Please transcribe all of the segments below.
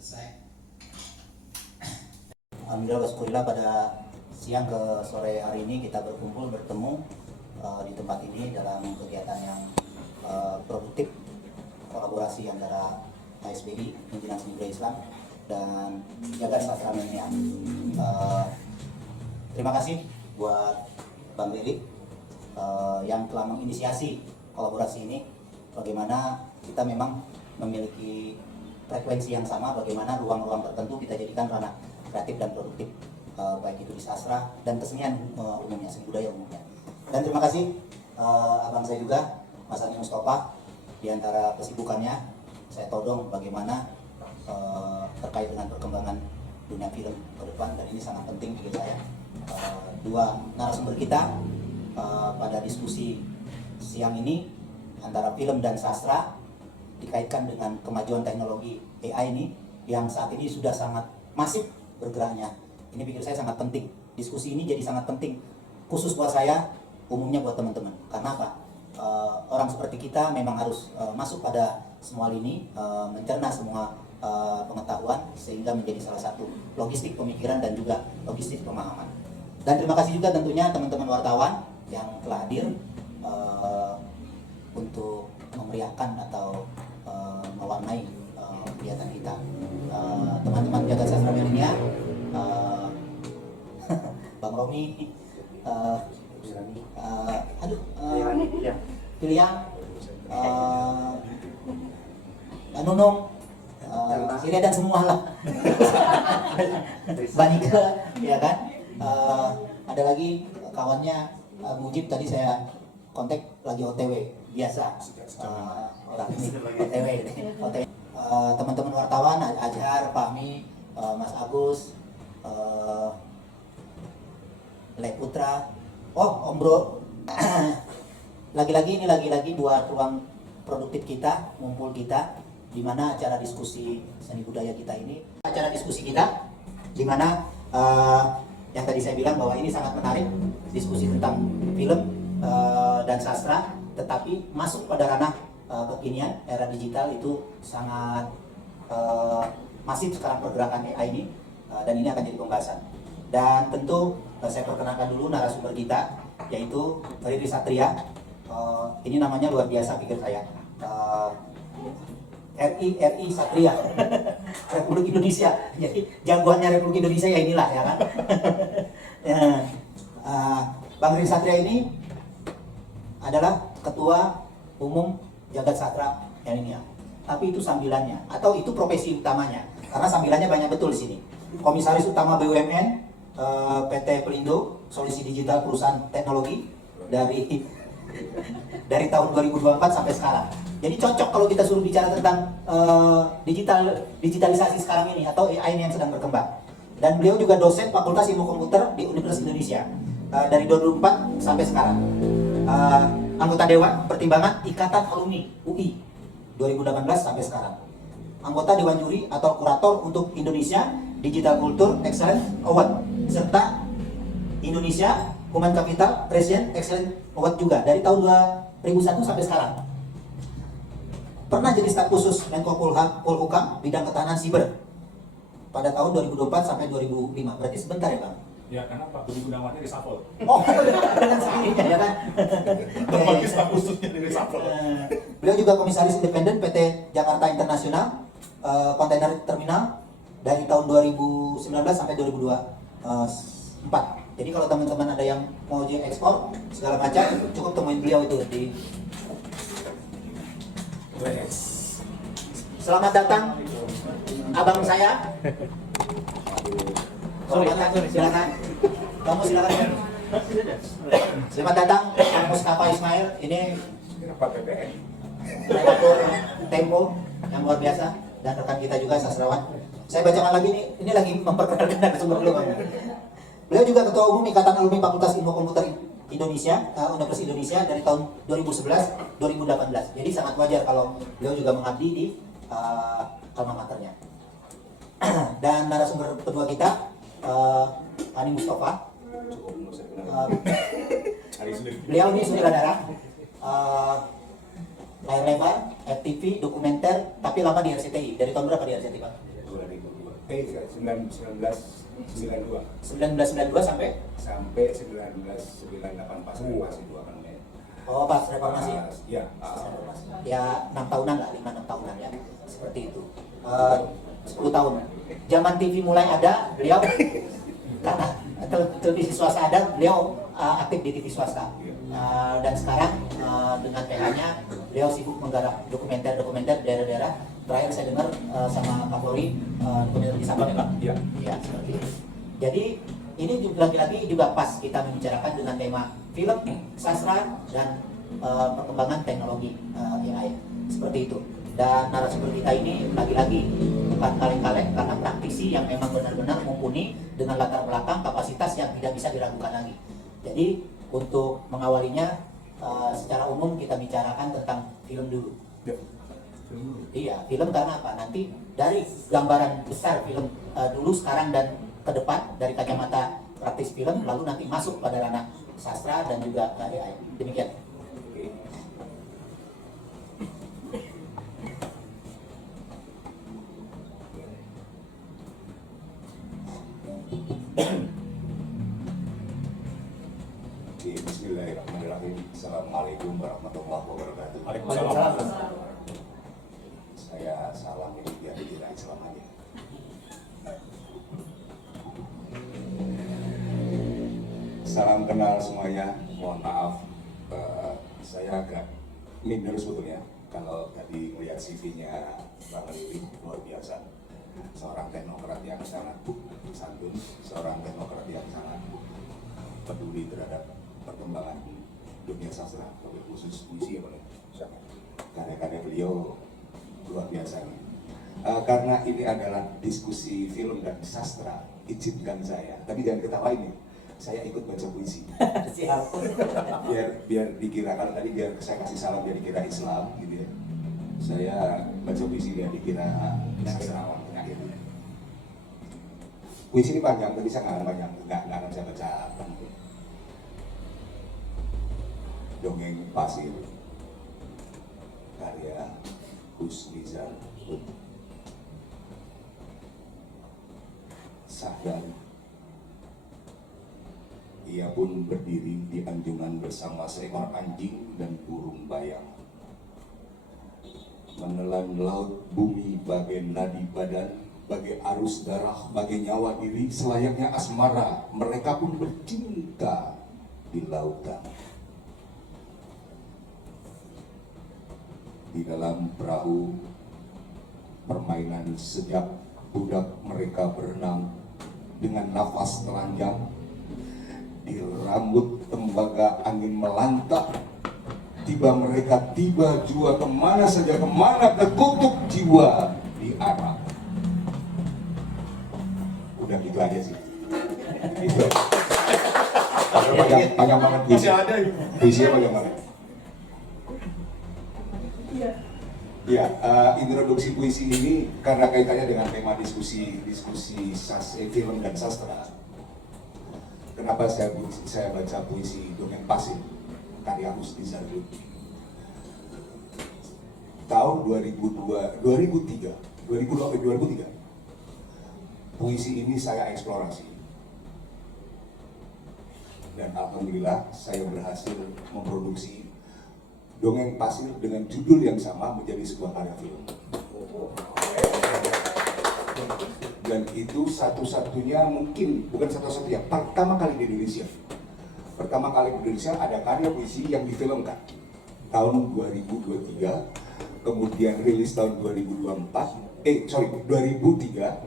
Selesai. Alhamdulillah waskurillah, pada siang ke sore hari ini kita bertemu di tempat ini dalam kegiatan yang produktif, kolaborasi antara KSBI, Himpunan Seni Budaya Islam, dan Jagat Sastra Milenial. Terima kasih buat Bang Lili yang telah menginisiasi kolaborasi ini. Bagaimana kita memang memiliki frekuensi yang sama, bagaimana ruang-ruang tertentu kita jadikan ranah kreatif dan produktif, baik itu di sastra dan kesenian umumnya, seni budaya umumnya. Dan terima kasih abang saya juga, Mas Ani Mustafa, di antara kesibukannya saya todong bagaimana terkait dengan perkembangan dunia film ke depan, dan ini sangat penting bagi saya. Dua narasumber kita pada diskusi siang ini antara film dan sastra dikaitkan dengan kemajuan teknologi AI ini yang saat ini sudah sangat masif bergeraknya. Ini pikir saya sangat penting. Diskusi ini jadi sangat penting, khusus buat saya, umumnya buat teman-teman. Karena apa? Orang seperti kita memang harus masuk pada semua lini, mencerna semua pengetahuan, sehingga menjadi salah satu logistik pemikiran dan juga logistik pemahaman. Dan terima kasih juga tentunya teman-teman wartawan yang telah hadir untuk memeriahkan atau mewarnai kegiatan kita. Teman-teman Jagat Sastra Milenial, Bang Romi, Pilihan, Nunung, Siria dan semua lah. Banika, ya kan? Ada lagi kawannya Mujib, tadi saya kontak lagi OTW biasa. Orang ini OTW. Teman-teman wartawan, Ajar, Fahmi, Mas Agus, Le Putra, Om Bro. Lagi-lagi dua ruang produktif kita, ngumpul kita, di mana acara diskusi seni budaya kita ini, acara diskusi kita, di mana yang tadi saya bilang bahwa ini sangat menarik, diskusi tentang film dan sastra, tetapi masuk pada ranah kekinian, era digital itu sangat masif sekarang pergerakan AI ini, dan ini akan jadi pembahasan. Dan tentu saya perkenalkan dulu narasumber kita, yaitu Riri Satria. Ini namanya luar biasa pikir saya, RI Satria, Republik Indonesia. Jadi jagoannya Republik Indonesia ya inilah, ya kan. Bang Riri Satria ini adalah Ketua Umum Jagat Sastra Milenial. Tapi itu sambilannya, atau itu profesi utamanya, karena sambilannya banyak betul di sini. Komisaris Utama BUMN PT Pelindo Solusi Digital, perusahaan teknologi dari tahun 2024 sampai sekarang. Jadi cocok kalau kita suruh bicara tentang digitalisasi sekarang ini atau AI ini yang sedang berkembang. Dan beliau juga dosen Fakultas Ilmu Komputer di Universitas Indonesia dari 2004 sampai sekarang. Anggota Dewan Pertimbangan Ikatan Alumni UI 2018 sampai sekarang. Anggota Dewan Juri atau Kurator untuk Indonesia Digital Culture Excellence Award, serta Indonesia Human Capital President Excellence Award juga dari tahun 2001 sampai sekarang. Pernah jadi staf khusus Menko Polhukam bidang ketahanan siber pada tahun 2024 sampai 2005. Berarti sebentar ya, Bang? Ya, karena Pak Budi Gunawannya reshuffle. Oh, dengan sendirinya ya kan? Terbagi staf khususnya di reshuffle. Beliau juga komisaris independen PT Jakarta International Container Terminal dari tahun 2019 sampai 2024. Jadi kalau teman-teman ada yang mau ekspor segala macam, cukup temuin beliau itu di. Selamat datang abang saya. Silakan. Kamu silakan. Selamat datang Kang Mustafa Ismail. Ini Pak PPN. redaktur Tempo yang luar biasa, dan rekan kita juga sastrawan. Saya bacakan lagi nih, ini lagi memperkenalkan narasumber dulu, Bang. Beliau juga Ketua Umum Ikatan Alumni Fakultas Ilmu Komputer Indonesia, Universitas Indonesia dari tahun 2011-2018. Jadi sangat wajar kalau beliau juga mengabdi di alma maternya. Dan narasumber kedua kita, Ani Mustafa. Beliau ini sutradara, layar lebar, FTV, dokumenter, tapi lama di RCTI. Dari tahun berapa di RCTI, Pak? 1992 1992 sampai sampai 1998 pas reformasi 2 kan ya. oh pas reformasi. Ya. Ya 6 tahunan lah, 5-6 tahunan ya. Seperti itu. 10 tahun. Zaman TV mulai ada, beliau karena televisi swasta ada, beliau aktif di TV swasta. Dan sekarang dengan PH-nya beliau sibuk menggarap dokumenter daerah-daerah. Terakhir saya dengar sama Kapolri dokumenter di Sabang ya Pak? Iya. Iya, seperti itu. Jadi ini juga lagi-lagi juga pas kita membicarakan dengan tema film, sastra, dan perkembangan teknologi AI. Seperti itu. Dan narasumber kita ini lagi-lagi bukan kaleng-kaleng karena praktisi yang memang benar-benar mumpuni dengan latar belakang kapasitas yang tidak bisa diragukan lagi. Jadi untuk mengawalinya secara umum kita bicarakan tentang film dulu. Ya. Iya, film karena apa? Nanti dari gambaran besar film dulu, sekarang, dan ke depan dari kacamata praktis film, lalu nanti masuk pada ranah sastra dan juga AI. Demikian. Bismillahirrahmanirrahim. Assalamualaikum warahmatullahi wabarakatuh. Waalaikumsalam. Saya salam ini biar dikira Islam aja. Salam kenal semuanya. Mohon maaf, saya agak minder sebetulnya kalau tadi melihat CV-nya Bang Lili, luar biasa. Seorang teknokrat yang sangat santun, seorang teknokrat yang sangat peduli terhadap perkembangan dunia sastra, lebih khusus puisi ya Bang. Karya-karya beliau luar biasa nih. Karena ini adalah diskusi film dan sastra, izinkan saya, tapi jangan ketawain nih, saya ikut baca puisi. Siap. biar dikira, kalau tadi biar saya kasih salam biar dikira Islam gitu ya. Saya baca puisi biar dikira sastrawan penyakit. Puisi ini panjang, tapi saya nggak akan saya baca. Dongeng Pasir, karya Husnizar. Sadar, ia pun berdiri di anjungan bersama seekor anjing dan burung bayang. Menelan laut bumi bagai nadi badan, bagai arus darah, bagai nyawa diri, selayaknya asmara, mereka pun bercinta di lautan. Di dalam perahu permainan sejak budak mereka berenang dengan nafas telanjang, di rambut tembaga angin melantak, tiba mereka tiba jua kemana saja, kemana ke kutub jiwa diarah. Udah gitu aja sih. Gitu. Panjang banget puisi. Masih ada ini. Puisinya panjang banget. Ya, introduksi puisi ini karena kaitannya dengan tema diskusi film dan sastra. Kenapa saya baca puisi Dongeng Pasir karya Husnizar tahun 2003. Puisi ini saya eksplorasi. Dan alhamdulillah saya berhasil memproduksi Dongeng Pasir dengan judul yang sama menjadi sebuah karya film. Dan itu satu-satunya, mungkin bukan satu-satunya, pertama kali di Indonesia. Pertama kali di Indonesia ada karya puisi yang difilmkan tahun 2023, kemudian rilis tahun 2003,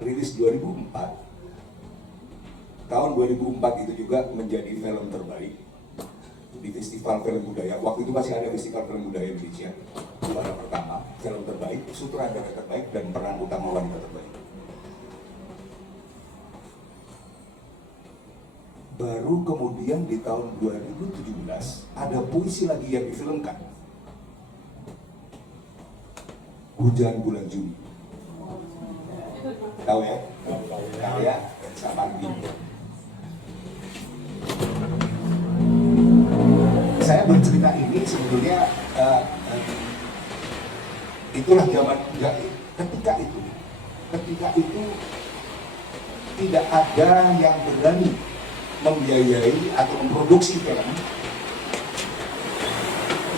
rilis 2004. Tahun 2004 itu juga menjadi film terbaik di Festival Film Budaya. Waktu itu masih ada Festival Film Budaya Indonesia. Juara pertama, film terbaik, sutradara terbaik, dan peran utama wanita terbaik. Baru kemudian di tahun 2017 ada puisi lagi yang difilmkan, Hujan Bulan Juni. Tahu ya? Karya Sapardi. Saya bercerita ini sebetulnya itulah zaman ketika itu tidak ada yang berani membiayai atau memproduksi film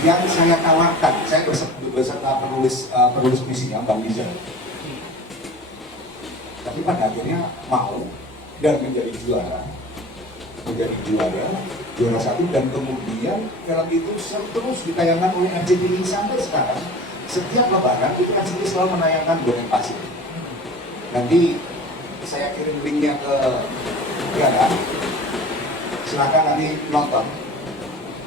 yang saya tawarkan. Saya beserta penulis puisinya, Bang Rizal. Tapi pada akhirnya mau dan menjadi juara satu, dan kemudian film itu terus ditayangkan oleh RCTI sampai sekarang. Setiap lebaran itu RCTI selalu menayangkan Goreng Pasir. Nanti saya kirim linknya ke Gara, silakan nanti nonton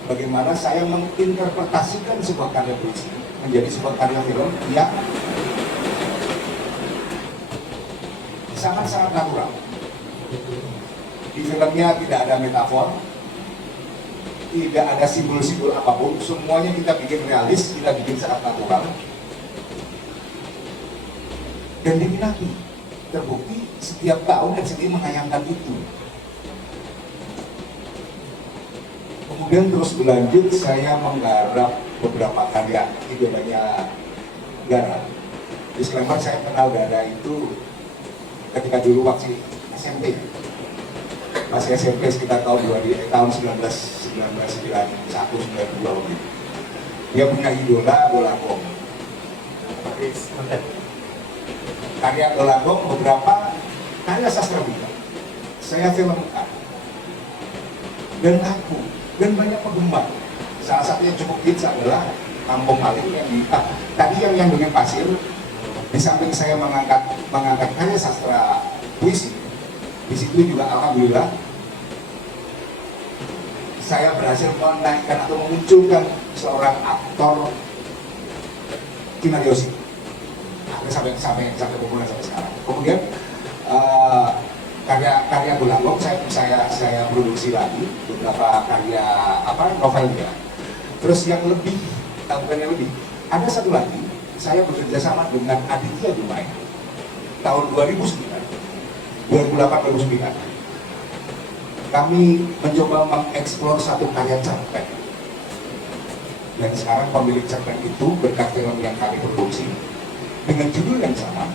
bagaimana saya menginterpretasikan sebuah karya puisi menjadi sebuah karya film yang sangat-sangat natural. Di filmnya tidak ada metafor, tidak ada simbol-simbol apapun, semuanya kita bikin realis, kita bikin sangat natural. Dan diminati, terbukti setiap tahun RCTI menayangkan itu. Kemudian terus berlanjut, saya menggarap beberapa karya idolanya Gara. Disclaimer, saya kenal Gara itu ketika dulu waktu SMP. Masih SMP sekitar tahun 1991, 92. Dia punya idola Dolangong. Karya Dolangong, beberapa karya sastra Buddha saya filmkan. Dan aku, dan banyak penggemar. Salah satu yang cukup hits adalah Kampung Malik yang tadi yang dengan pasir. Di samping saya mengangkat karya sastra puisi, di situ juga alhamdulillah saya berhasil menaikkan atau memunculkan seorang aktor Kinaryosi sampai populer sampai sekarang. Kemudian karya Dolangong saya produksi lagi beberapa karya novelnya. Terus yang lebih, bukan yang lebih, ada satu lagi, saya bekerja sama dengan Aditya Dumai tahun 2008-2009. Kami mencoba mengeksplor satu karya cerpen, dan sekarang pemilik cerpen itu berkat film yang kami produksi dengan judul yang sama.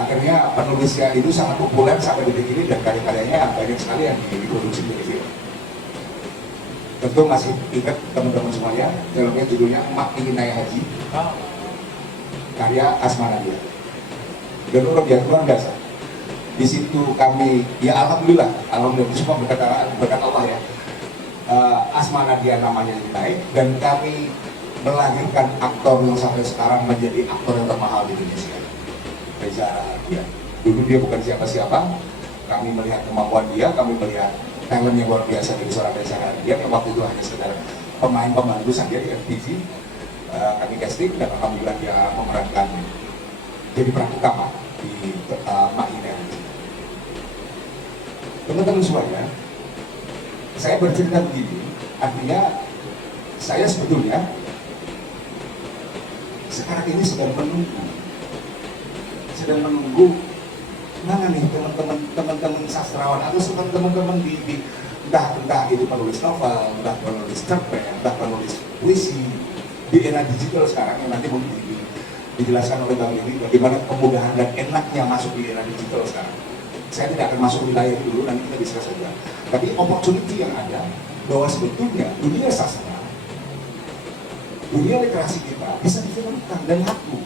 Akhirnya penulisnya itu sangat populer sampai detik ini, dan karya-karyanya banyak sekali yang diproduksi menjadi film. Tentu masih ingat teman-teman semuanya, filmnya judulnya Emak Ingin Naik Haji, karya Asma Nadia. Dan luar biasa. Di situ kami, ya alhamdulillah semua berkat Allah ya. Asma Nadia namanya naik, dan kami melahirkan aktor yang sampai sekarang menjadi aktor yang termahal di Indonesia, Reza Radian. Dulu dia bukan siapa-siapa, kami melihat kemampuan dia, kami melihat talent yang luar biasa dari seorang Reza Radian yang waktu itu hanya sekedar pemain pembantu saja di FTV. Kami casting dan alhamdulillah dia memerankan jadi peran utama di Mak Ina. Teman-teman semuanya, saya bercerita begini, artinya saya sebetulnya sekarang ini sedang menunggu mana nih teman-teman sastrawan atau teman-teman di entah itu penulis novel, entah penulis cerpen, entah penulis puisi di era digital sekarang yang nanti mungkin dijelaskan oleh Bang Lili bagaimana kemudahan dan enaknya masuk di era digital sekarang. Saya tidak akan masuk wilayah itu dulu, nanti kita discuss saja. Tapi opportunity yang ada bahwa sebetulnya dunia sastra, dunia literasi kita bisa difilmkan dan laku.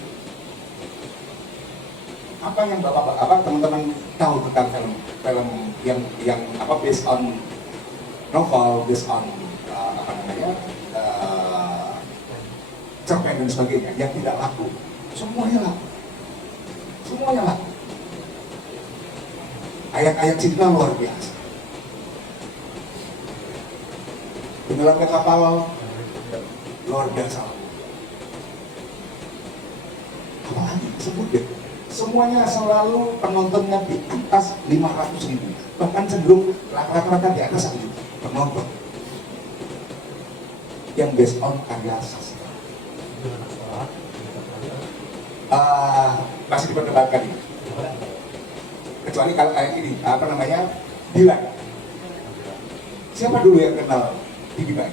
Apa yang teman-teman tahu tentang film yang based on novel, based on cerpen dan sebagainya yang tidak laku, semuanya laku. Ayat-ayat cinta luar biasa. Tenggelamnya kapal luar biasa. Apalagi sebut deh. Semuanya selalu penontonnya di atas 500.000, bahkan cenderung rata-rata di atas 1 juta penonton. Yang based on karya sastra. Masih diperdebatkan ini. Kecuali kalau kayak ini, Dilan. Siapa dulu yang kenal Dilan?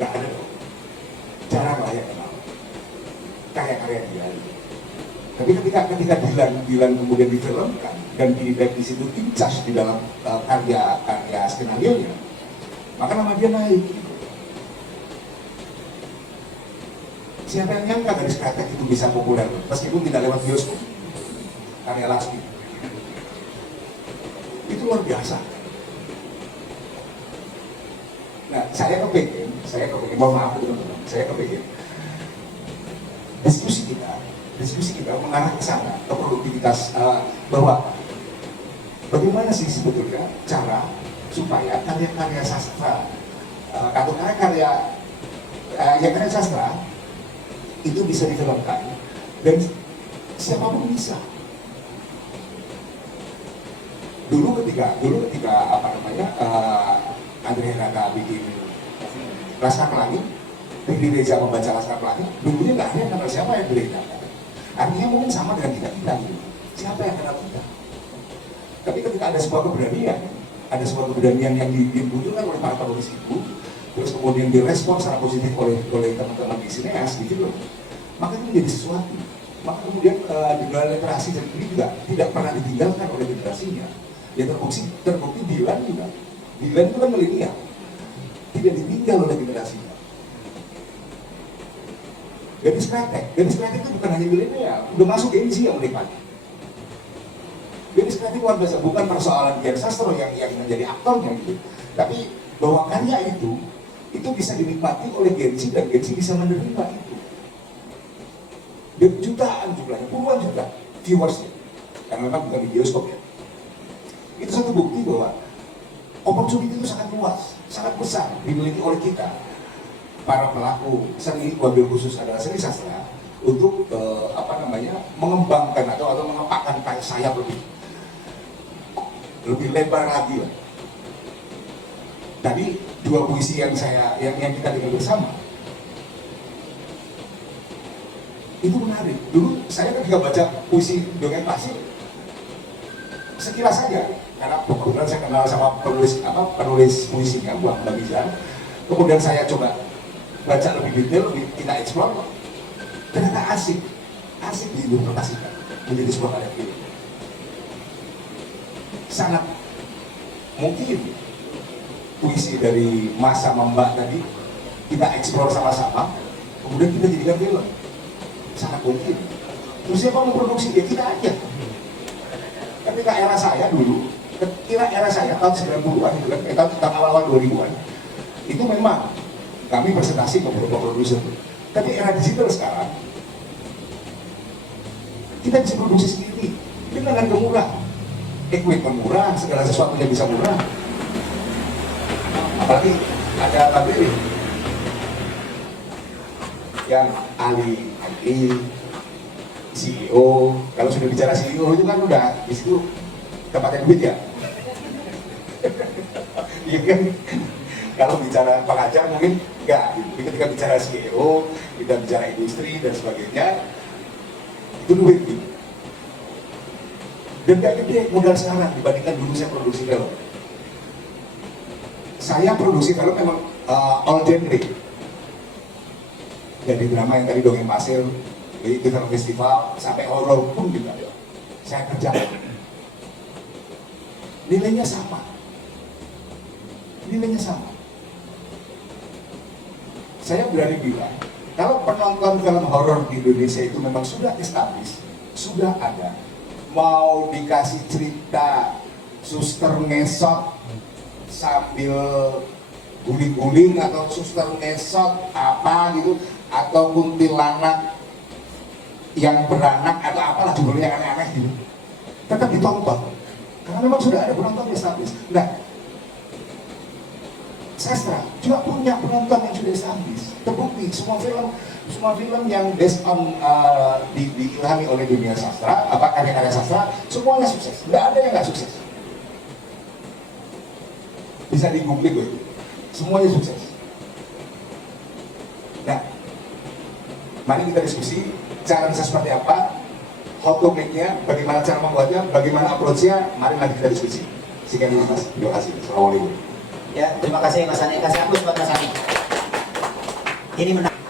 Nggak ada dong. Jarang lah yang kenal karya-karya dia. Tapi ketika Dilan kemudian difilmkan dan di situ dicas di dalam karya skenario nya, maka nama dia naik. Siapa yang nyangka Gadis Kretek itu bisa populer meskipun tidak lewat bioskop? Karya Lasmi itu luar biasa. Nah, saya kepikir, mohon maaf teman-teman, saya kepikir diskusi kita mengarah ke sana, ke produktivitas, bahwa bagaimana sih sebetulnya cara supaya karya-karya sastra atau karya sastra itu bisa difilmkan dan siapapun bisa. Dulu ketika Andre Heraka bikin Laskar Pelangi, Riri Reza membaca Laskar Pelangi, dulunya nggak ada yang kenal siapa yang Riri Reza. Artinya mungkin sama dengan kita gitu. Siapa yang kenal kita? Tapi ketika ada sebuah keberanian yang dibutuhkan oleh para penulis itu, terus kemudian direspon secara positif oleh teman-teman di sineas gitu loh, maka itu menjadi sesuatu. Maka kemudian dunia literasi dan ini juga tidak pernah ditinggalkan oleh generasinya. Ya terbukti Dilan juga. Dilan itu kan milenial, tidak ditinggal oleh generasinya. Gadis Kretek itu bukan hanya milenial, udah masuk Gen Z yang menikmati. Gadis Kretek luar biasa, bukan persoalan Dian Sastro yang menjadi aktornya gitu, tapi bahwa karya itu bisa dinikmati oleh Gen Z dan Gen Z bisa menerima itu. Dan jutaan jumlahnya, puluhan juta viewersnya, karena memang bukan di bioskop ya. Itu satu bukti bahwa opportunity itu sangat luas, sangat besar dimiliki oleh kita para pelaku seni, wabil khusus adalah seni sastra, untuk mengembangkan atau mengepakkan sayap lebih lebar lagi lah. Tadi dua puisi yang kita dengar bersama itu menarik. Dulu saya ketika baca puisi Dongeng Pasir sekilas saja, karena kebetulan saya kenal sama penulis puisinya, Mbak Bizar. Kemudian saya coba baca lebih detail, kita eksplor, ternyata asik diinterpretasikan menjadi sebuah karya film. Sangat mungkin puisi dari masa Mbak tadi kita eksplor sama-sama, kemudian kita jadikan film. Sangat mungkin. Terus siapa mau produksi? Ya kita aja. Ketika era saya dulu, tahun 90-an gitu kan, tahun awal 2000-an, itu memang kami presentasi ke beberapa produser. Tapi era digital sekarang, kita bisa produksi sendiri dengan harga murah, equipment murah, segala sesuatunya bisa murah. Apalagi ada Tabiri yang ahli CEO. Kalau sudah bicara CEO itu kan udah di situ tempatnya duit ya. Iya kan? Kalau bicara pengajar mungkin enggak. Ketika bicara CEO, kita bicara industri dan sebagainya, itu duit gitu. Dan gak gede modal sekarang dibandingkan dulu saya produksi film. Saya produksi film memang all genre. Dari drama yang tadi Dongeng Pasir, itu film festival, sampai horor pun juga saya kerjakan. Nilainya sama. Saya berani bilang, kalau penonton film horor di Indonesia itu memang sudah established, sudah ada. Mau dikasih cerita suster ngesot sambil guling-guling, atau suster ngesot apa gitu, atau kuntilanak yang beranak atau apalah judulnya yang aneh-aneh gitu, tetap ditonton karena memang sudah ada penonton yang established. Nah, sastra juga punya penonton yang sudah established. Terbukti semua film yang based on diilhami oleh dunia sastra, karya-karya sastra, semuanya sukses. Nggak ada yang nggak sukses. Bisa di-googling gue, semuanya sukses. Nah, mari kita diskusi cara bisa seperti apa, how to make-nya, bagaimana cara membuatnya, bagaimana approach-nya. Mari nanti kita diskusi. Sekian dulu Mas, terima kasih. Assalamualaikum. Ya, terima kasih Mas Ani. Kasih aku buat Mas Ani.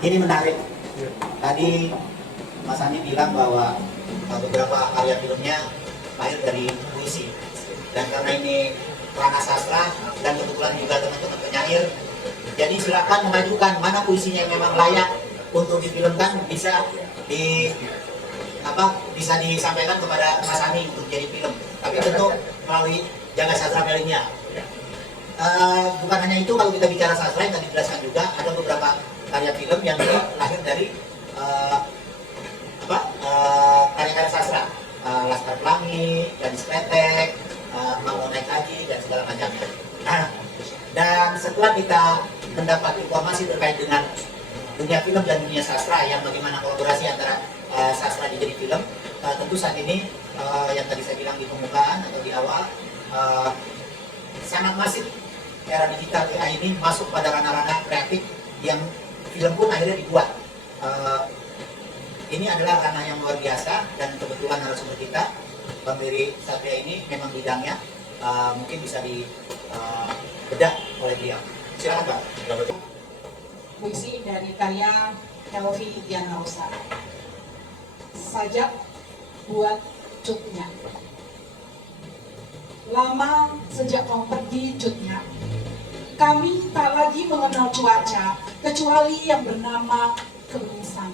Ini menarik. Tadi Mas Ani bilang bahwa beberapa karya filmnya lahir dari puisi. Dan karena ini ranah sastra dan kebetulan juga teman-teman penyair, jadi silakan mengajukan mana puisinya yang memang layak untuk difilmkan, bisa bisa disampaikan kepada Mas Ani untuk jadi film. Tapi tentu melalui Jaga Sastra miliknya. Bukan hanya itu, kalau kita bicara sastra yang tadi dijelaskan juga ada beberapa karya film yang lahir dari karya-karya sastra, Laskar Pelangi, Gadis Kretek, Mau Naik Haji dan segala macamnya. Dan setelah kita mendapat informasi terkait dengan dunia film dan dunia sastra yang bagaimana kolaborasi antara sastra jadi film, tentu saat ini yang tadi saya bilang di pembukaan atau di awal, sangat masif era digital AI ini masuk pada ranah-ranah kreatif yang film pun akhirnya dibuat. Ini adalah ranah yang luar biasa dan kebetulan narasumber kita Bang Riri Satria ini memang bidangnya mungkin bisa dibedah oleh beliau. Silakan Pak. Puisi dari karya Elvi Diana Rosa. Sajak buat Cutnya. Lama sejak kau pergi Cutnya, kami tak lagi mengenal cuaca kecuali yang bernama kegumusan.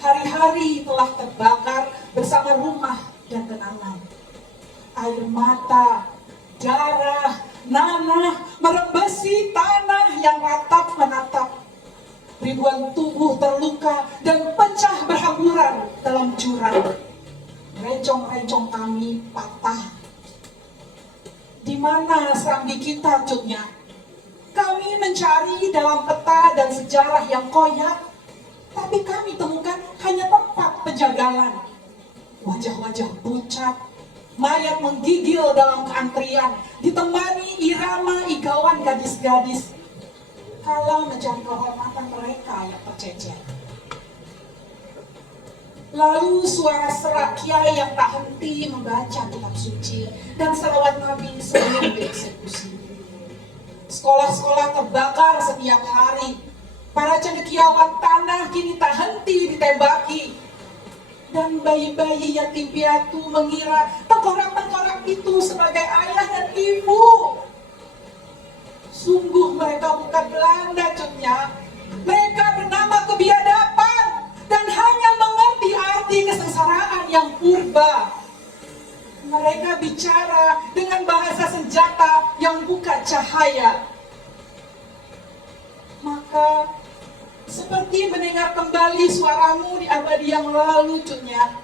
Hari-hari telah terbakar bersama rumah dan kenangan. Air mata, darah, nanah merembesi tanah yang ratap menatap. Ribuan tubuh terluka dan pecah berhamburan dalam jurang. Rencong-rencong kami patah. Di mana serambi kita Cutnya? Kami mencari dalam peta dan sejarah yang koyak, tapi kami temukan hanya tempat penjagalan. Wajah-wajah pucat, mayat menggigil dalam keantrian, ditemani irama igawan gadis-gadis. Kalau mencari kehormatan mereka yang tercecer. Lalu suara serak kiai yang tak henti membaca kitab suci dan selawat Nabi sebelum dieksekusi. Sekolah-sekolah terbakar setiap hari. Para cendekiawan tanah kini tak henti ditembaki. Dan bayi-bayi yatim piatu mengira tengkorak-tengkorak itu sebagai ayah dan ibu. Sungguh mereka bukan Belanda Cutnya. Mereka bernama kebiadaban dan hanya mengerti arti kesengsaraan yang purba. Mereka bicara dengan bahasa senjata yang buka cahaya. Maka seperti mendengar kembali suaramu di abadi yang lalu Cutnya,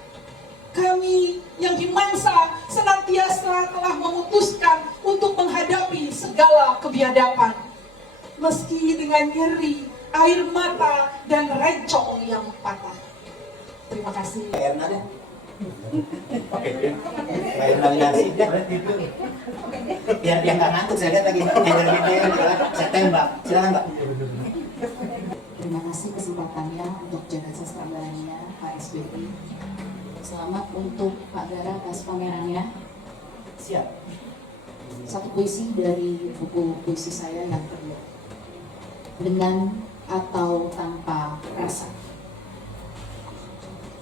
kami yang dimangsa senantiasa telah memutuskan untuk menghadapi segala kebiadaban. Meski dengan nyeri, air mata, dan rencong yang patah. Terima kasih. Pak Erna deh. Pak Erna Winarsi. Biar dia nggak ngantuk, saya lihat lagi ngeder-ngeder gitu kan. Saya tembak. Silakan Pak. Terima kasih kesempatannya untuk Jaga Sastra Balania HSBI. Selamat untuk Pak Gara atas pamerannya. Siap. Satu puisi dari buku puisi saya yang kedua. Dengan atau tanpa rasa.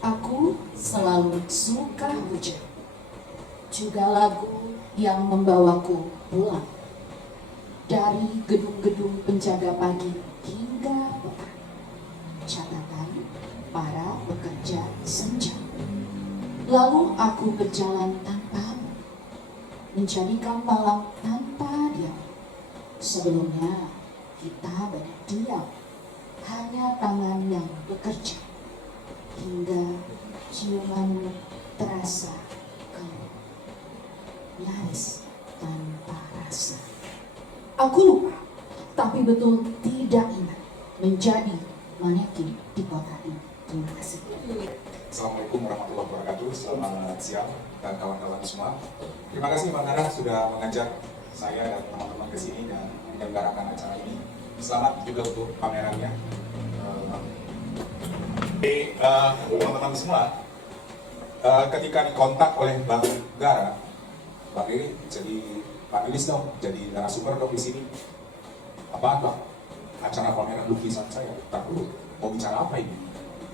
Aku selalu suka hujan. Juga lagu yang membawaku pulang. Dari gedung-gedung penjaga pagi hingga petang. Catatan para pekerja senja. Lalu aku berjalan tanpamu, menjadikan malam tanpa dia. Sebelumnya kita berdiam, hanya tangan yang bekerja, hingga ciumanmu terasa keluar, nyaris tanpa rasa. Aku lupa, tapi betul tidak ingat menjadi manekin di kota ini. Terima kasih. Assalamualaikum warahmatullahi wabarakatuh. Selamat siang dan kawan-kawan semua. Terima kasih Bang Hara sudah mengajak saya dan teman-teman ke sini dan menyelenggarakan acara ini. Selamat juga untuk pamerannya. Teman-teman semua, ketika dikontak oleh Bang Gara, Bang Riri jadi panelis dong, jadi narasumber dong di sini. Apaan Bang? Acara pameran lukisan saya. Tak dulu, mau bicara apa ini?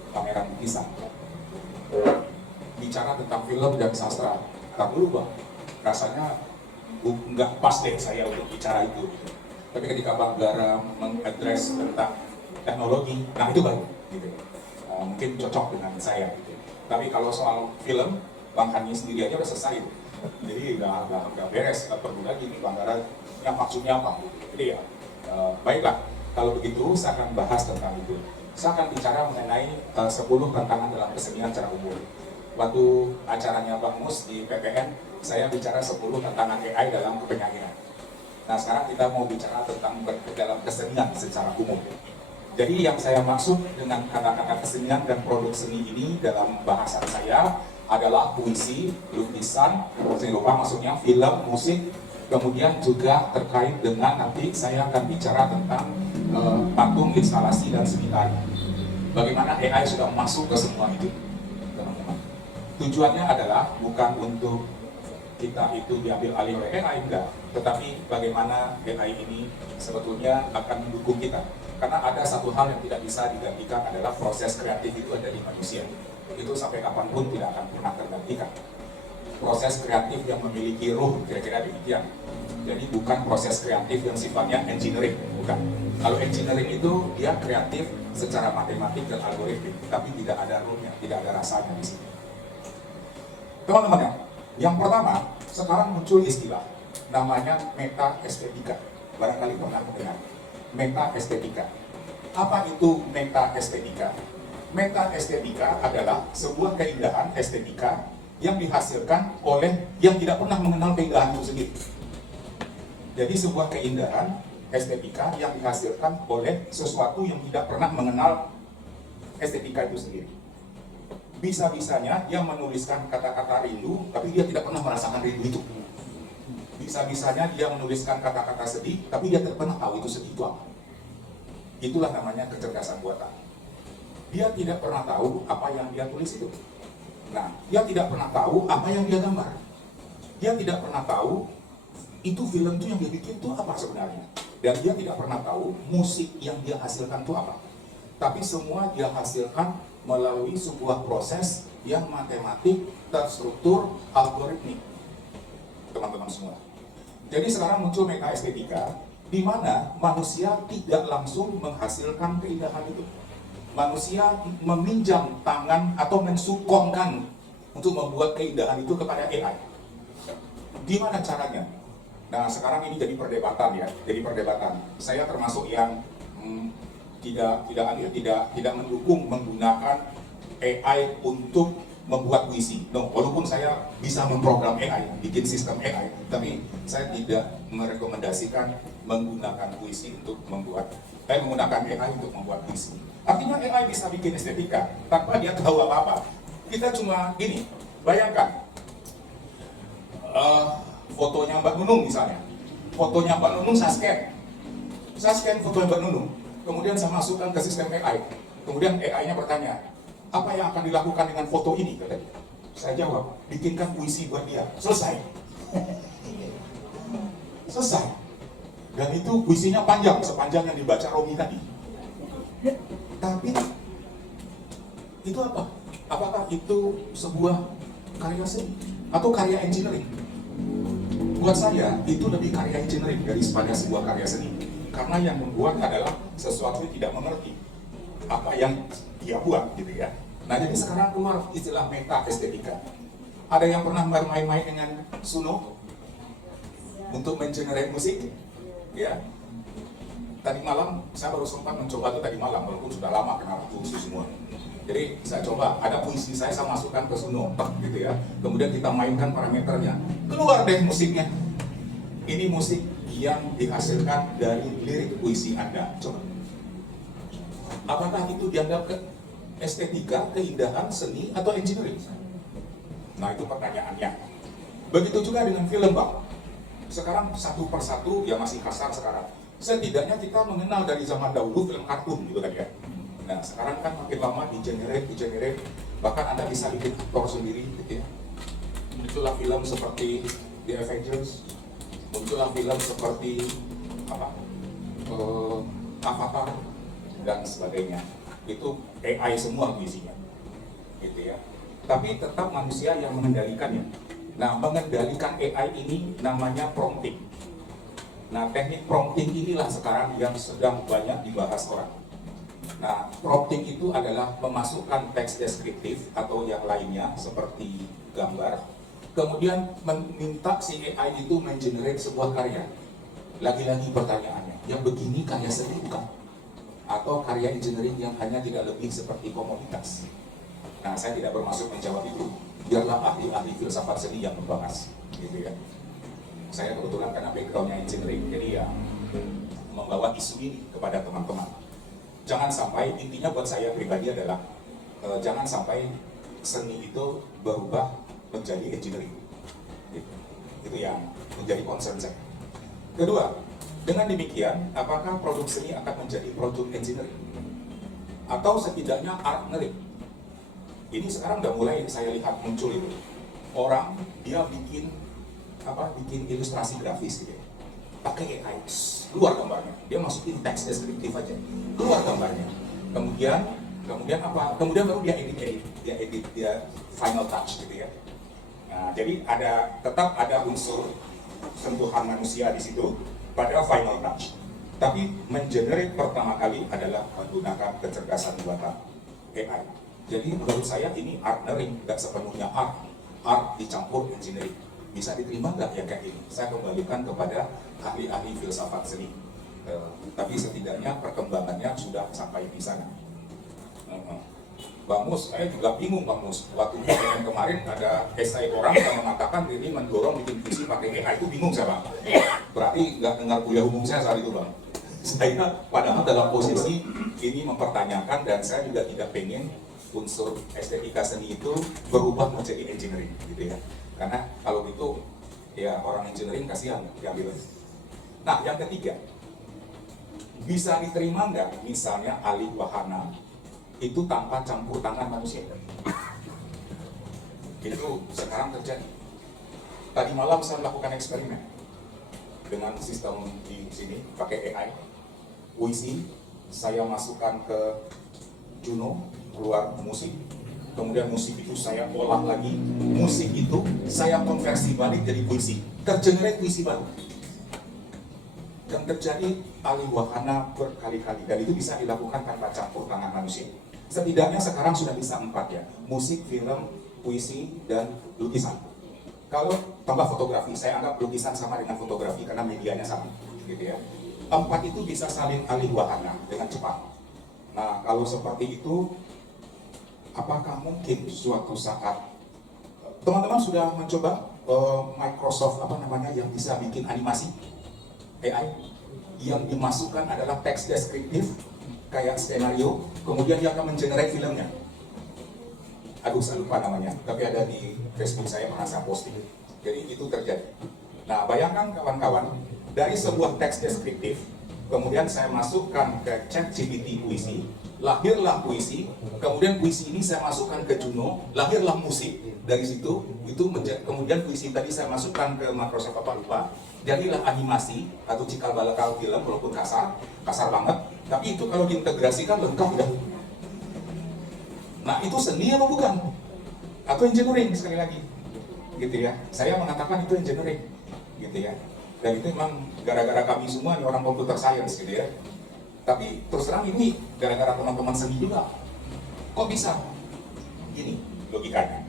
Pameran lukisan. bicara tentang film dan sastra. Tak dulu Bang, rasanya nggak pas deh saya untuk bicara itu. Tapi ketika Bang Gara mengadres tentang teknologi, nah itu baru gitu. Mungkin cocok dengan saya gitu. Tapi kalau soal film, Bang Hani sendiri aja udah selesai. Jadi nggak beres, nggak perlu lagi nih Bang Gara yang maksudnya apa. Jadi ya baiklah, kalau begitu saya akan bahas tentang itu. Saya akan bicara mengenai 10 tantangan dalam kesenian secara umum. Waktu acaranya Bang Mus di PPN, saya bicara 10 tantangan AI dalam kepenyanyian. Nah sekarang kita mau bicara tentang dalam kesenian secara umum. Jadi yang saya maksud dengan kata-kata kesenian dan produk seni ini dalam bahasan saya adalah puisi, lukisan, seni rupa maksudnya film, musik, kemudian juga terkait dengan nanti saya akan bicara tentang patung, instalasi, dan seni tari. Bagaimana AI sudah masuk ke semua itu, teman-teman. Tujuannya adalah bukan untuk kita itu diambil alih oleh AI, enggak. Tetapi bagaimana AI ini sebetulnya akan mendukung kita. Karena ada satu hal yang tidak bisa digantikan adalah proses kreatif itu ada di manusia. Itu sampai kapanpun tidak akan pernah tergantikan. Proses kreatif yang memiliki ruh, kira-kira demikian. Jadi bukan proses kreatif yang sifatnya engineering, bukan. Kalau engineering itu dia kreatif secara matematik dan algoritmik, tapi tidak ada ruhnya, tidak ada rasanya di sini. Teman-teman ya, yang pertama, sekarang muncul istilah namanya meta estetika. Barangkali pernah mendengar meta estetika. Apa itu meta estetika? Meta estetika adalah sebuah keindahan estetika yang dihasilkan oleh yang tidak pernah mengenal keindahan itu sendiri. Jadi sebuah keindahan estetika yang dihasilkan oleh sesuatu yang tidak pernah mengenal estetika itu sendiri. Bisa-bisanya dia menuliskan kata-kata rindu, tapi dia tidak pernah merasakan rindu itu. Bisa-bisanya dia menuliskan kata-kata sedih, tapi dia tidak pernah tahu itu sedih itu apa. Itulah namanya kecerdasan buatan. Dia tidak pernah tahu apa yang dia tulis itu. Nah, dia tidak pernah tahu apa yang dia gambar. Dia tidak pernah tahu itu film itu yang dia bikin itu apa sebenarnya. Dan dia tidak pernah tahu musik yang dia hasilkan itu apa. Tapi semua dia hasilkan melalui sebuah proses yang matematik, terstruktur, algoritmik. Teman-teman semua. Jadi sekarang muncul meta estetika, di mana manusia tidak langsung menghasilkan keindahan itu. Manusia meminjam tangan atau mensukomkan untuk membuat keindahan itu kepada AI. Di mana caranya? Nah sekarang ini jadi perdebatan ya, jadi perdebatan. Saya termasuk yang tidak mendukung menggunakan AI untuk membuat puisi. No, walaupun saya bisa memprogram AI, bikin sistem AI, tapi saya tidak merekomendasikan menggunakan puisi untuk menggunakan AI untuk membuat puisi. Artinya AI bisa bikin estetika tanpa dia tahu apa-apa. Kita cuma gini, bayangkan fotonya Mbak Nunung misalnya. Fotonya Mbak Nunung saya scan fotonya Mbak Nunung, kemudian saya masukkan ke sistem AI. Kemudian AI-nya bertanya, apa yang akan dilakukan dengan foto ini? Kata dia. Saya jawab, bikinkan puisi buat dia. Selesai. Selesai. Dan itu puisinya panjang, sepanjang yang dibaca Romi tadi. Tapi itu apa? Apakah itu sebuah karya seni atau karya engineering? Buat saya itu lebih karya engineering daripada sebuah karya seni. Karena yang membuat adalah sesuatu yang tidak mengerti apa yang dia buat gitu ya. Nah jadi sekarang keluar istilah meta estetika. Ada yang pernah bermain-main dengan Suno untuk mengenerate musik? Ya. Tadi malam saya baru sempat mencoba itu tadi malam, walaupun sudah lama kenal puisi semua. Jadi saya coba, ada puisi saya masukkan ke Suno, gitu ya. Kemudian kita mainkan parameternya, keluar deh musiknya. Ini musik yang dihasilkan dari lirik puisi Anda. Coba. Apakah itu dianggap estetika, keindahan, seni, atau engineering? Nah itu pertanyaannya. Begitu juga dengan film, Bang. Sekarang satu persatu ya masih kasar sekarang. Setidaknya kita mengenal dari zaman dahulu film kartun gitu kan ya. Nah sekarang kan makin lama di-generate, bahkan Anda bisa bikin aktor sendiri gitu ya. Muncullah film seperti The Avengers, muncullah film seperti Avatar dan sebagainya. Itu AI semua isinya gitu ya. tapi tetap manusia yang mengendalikannya. Nah, mengendalikan AI ini namanya prompting. Nah, teknik prompting inilah sekarang yang sedang banyak dibahas orang. Nah, prompting itu adalah memasukkan teks deskriptif atau yang lainnya seperti gambar, kemudian meminta si AI itu mengenerate sebuah karya. Lagi-lagi pertanyaannya, yang begini karya seni bukan? Atau karya engineering yang hanya tidak lebih seperti komoditas? Nah, saya tidak bermaksud menjawab itu. Biarlah ahli-ahli filsafat seni yang membahas, gitu ya. Saya kebetulan karena backgroundnya engineering, jadi ya membawa isu ini kepada teman-teman. Jangan sampai, intinya buat saya pribadi adalah jangan sampai seni itu berubah menjadi engineering. Itu yang menjadi concern saya. Kedua, dengan demikian, apakah produk seni akan menjadi produk engineering? Atau setidaknya art nering? Ini sekarang udah mulai saya lihat muncul itu. Orang, dia bikin ilustrasi grafis gitu ya. Pakai AI, keluar gambarnya. Dia masukin teks deskriptif aja, keluar gambarnya. Kemudian apa? Kemudian baru dia edit, dia final touch gitu ya. Nah, jadi tetap ada unsur sentuhan manusia di situ pada final touch. Tapi mengenerate pertama kali adalah menggunakan kecerdasan buatan AI. Jadi menurut saya ini art nering, nggak sepenuhnya art dicampur engineering. Bisa diterima nggak ya kayak ini? Saya kembalikan kepada ahli-ahli filsafat seni. Tapi setidaknya perkembangannya sudah sampai di sana. Bang Mus, saya juga bingung Bang Mus. Waktu kemarin ada esai orang yang mengatakan diri mendorong bikin visi pakai AI, itu bingung saya Bang. Berarti nggak dengar kuliah umum saya saat itu Bang. Saya padahal dalam posisi ini mempertanyakan, dan saya juga tidak pengen unsur estetika seni itu berubah menjadi engineering gitu ya. Karena kalau gitu ya orang engineering kasihan yang gitu. Nah, yang ketiga, bisa diterima nggak misalnya alih wahana itu tanpa campur tangan manusia? Itu sekarang terjadi. Tadi malam saya melakukan eksperimen dengan sistem di sini pakai AI. Puisi saya masukkan ke Juno, keluar musik. Kemudian musik itu saya olah lagi, musik itu saya konversi balik jadi puisi, tergenerate puisi baru. Dan terjadi alih wahana berkali-kali, dan itu bisa dilakukan tanpa campur tangan manusia. Setidaknya sekarang sudah bisa 4 ya, musik, film, puisi, dan lukisan. Kalau tambah fotografi, saya anggap lukisan sama dengan fotografi karena medianya sama, gitu ya. 4 itu bisa saling alih wahana dengan cepat. Nah, kalau seperti itu, apakah mungkin suatu saat teman-teman sudah mencoba Microsoft yang bisa bikin animasi AI yang dimasukkan adalah teks deskriptif kayak skenario, kemudian dia akan mengenerate filmnya. Aduh, saya lupa namanya, tapi ada di Facebook saya pernah saya posting. Jadi itu terjadi. Nah, bayangkan kawan-kawan, dari sebuah teks deskriptif, kemudian saya masukkan ke ChatGPT puisi, lahirlah puisi, kemudian puisi ini saya masukkan ke Juno, lahirlah musik. Dari situ, kemudian puisi tadi saya masukkan ke Microsoft lupa, jadilah animasi atau cikal bakal film, walaupun kasar banget, tapi itu kalau diintegrasikan lengkap ya. Nah, itu seni apa bukan? Atau engineering sekali lagi, gitu ya. Saya mengatakan itu engineering, gitu ya. Dan itu memang gara-gara kami semua nih orang computer science, gitu ya. Tapi terus terang ini gara-gara teman-teman seni juga. Kok bisa? Gini logikanya.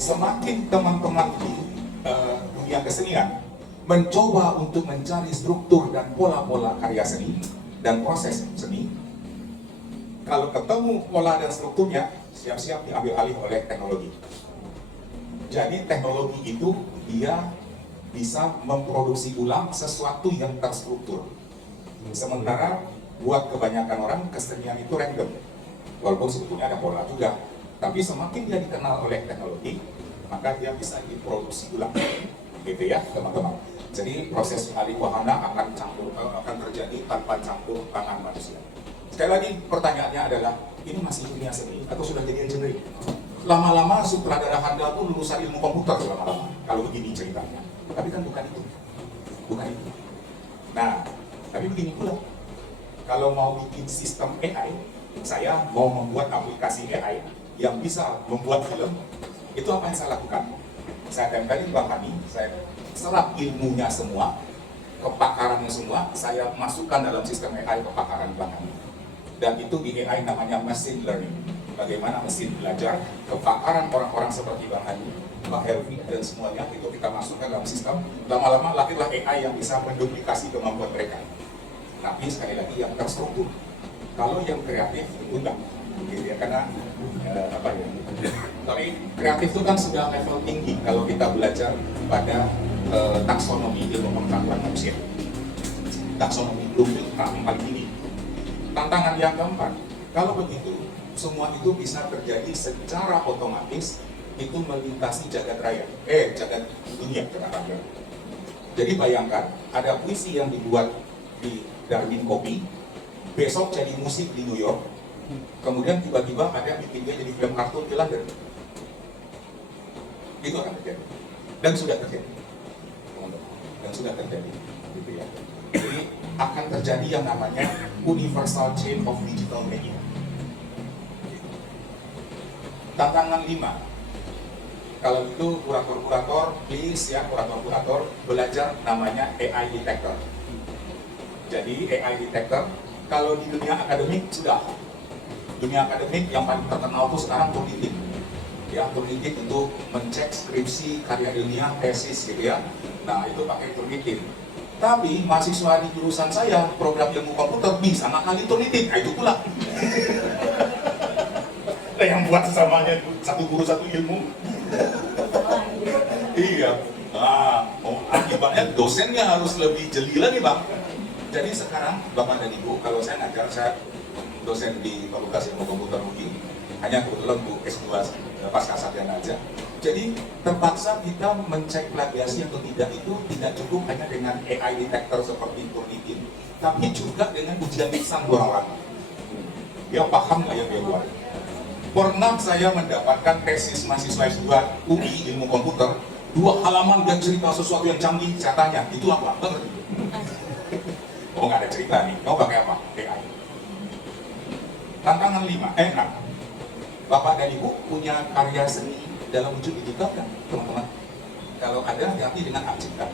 Semakin teman-teman di dunia kesenian mencoba untuk mencari struktur dan pola-pola karya seni dan proses seni, kalau ketemu pola dan strukturnya, siap-siap diambil alih oleh teknologi. Jadi teknologi itu dia bisa memproduksi ulang sesuatu yang terstruktur. Sementara buat kebanyakan orang kesenian itu random, walaupun sebetulnya ada pola juga. Tapi semakin dia dikenal oleh teknologi, maka dia bisa diproduksi ulang, gitu ya teman-teman. Jadi proses alih wahana akan terjadi tanpa campur tangan manusia. Sekali lagi pertanyaannya adalah, ini masih dunia seni atau sudah jadi engineering? Lama-lama sutradara handal pun lulusan ilmu komputer lama-lama, kalau begini ceritanya. Tapi kan bukan itu. Nah, tapi begini pula, kalau mau bikin sistem AI, saya mau membuat aplikasi AI yang bisa membuat film, itu apa yang saya lakukan? Saya tempelin Bang Hani, saya serap ilmunya semua, kepakarannya semua, saya masukkan dalam sistem AI kepakaran Bang Hani. Dan itu di AI namanya machine learning. Bagaimana mesin belajar, kepakaran orang-orang seperti Bang Hani, Bang Helvi, dan semuanya itu kita masukkan dalam sistem. Lama-lama lahirlah AI yang bisa menduplikasi kemampuan mereka. Tapi sekali lagi yang terstruktur. Kalau yang kreatif itu enggak, gitu ya, karena apa ya? Tapi kreatif itu kan sudah level tinggi kalau kita belajar pada taksonomi ilmu pengetahuan manusia. Taksonomi Bloomfield yang paling tinggi. Tantangan yang keempat, kalau begitu semua itu bisa terjadi secara otomatis itu melintasi jagat raya, jagat dunia, jagat raya. Jadi bayangkan ada puisi yang dibuat di Darwin Copy, besok jadi musik di New York, kemudian tiba-tiba ada yang bikin dia jadi film kartun di London. Itu akan terjadi dan sudah terjadi, gitu ya. Jadi akan terjadi yang namanya universal chain of digital media. Tantangan 5, kalau itu kurator-kurator, please ya kurator-kurator belajar namanya AI detector. Jadi AI detector, kalau di dunia akademik sudah, dunia akademik yang paling terkenal itu sekarang Turnitin. Ya, Turnitin itu mencek skripsi, karya ilmiah, tesis gitu ya. Nah itu pakai Turnitin. Tapi mahasiswa di jurusan saya, program ilmu komputer bisa ngakali Turnitin, nah itu pula. Yang buat sesamanya satu guru satu ilmu. Iya. Akibatnya dosennya harus lebih jeli lagi Bang. Jadi sekarang Bapak dan Ibu, kalau saya ngajar, saya dosen di Fakultas Ilmu Komputer UI, hanya kebetulan Bu S2 pasca sarjana aja. Jadi terpaksa kita mencek plagiasi atau tidak itu tidak cukup hanya dengan AI detector seperti Turnitin, tapi juga dengan ujian lisan orang-orang. Dia paham nggak yang dia buat? Pernah saya mendapatkan tesis mahasiswa S2 UI ilmu komputer, 2 halaman dan cerita sesuatu yang canggih, saya tanya, itu apa? Bener? Oh nggak ada cerita nih, kau pakai apa? AI. Tantangan 5, 6. Bapak dan Ibu punya karya seni dalam wujud digital kan, teman-teman? Kalau ada, hati-hati dengan hak cipta.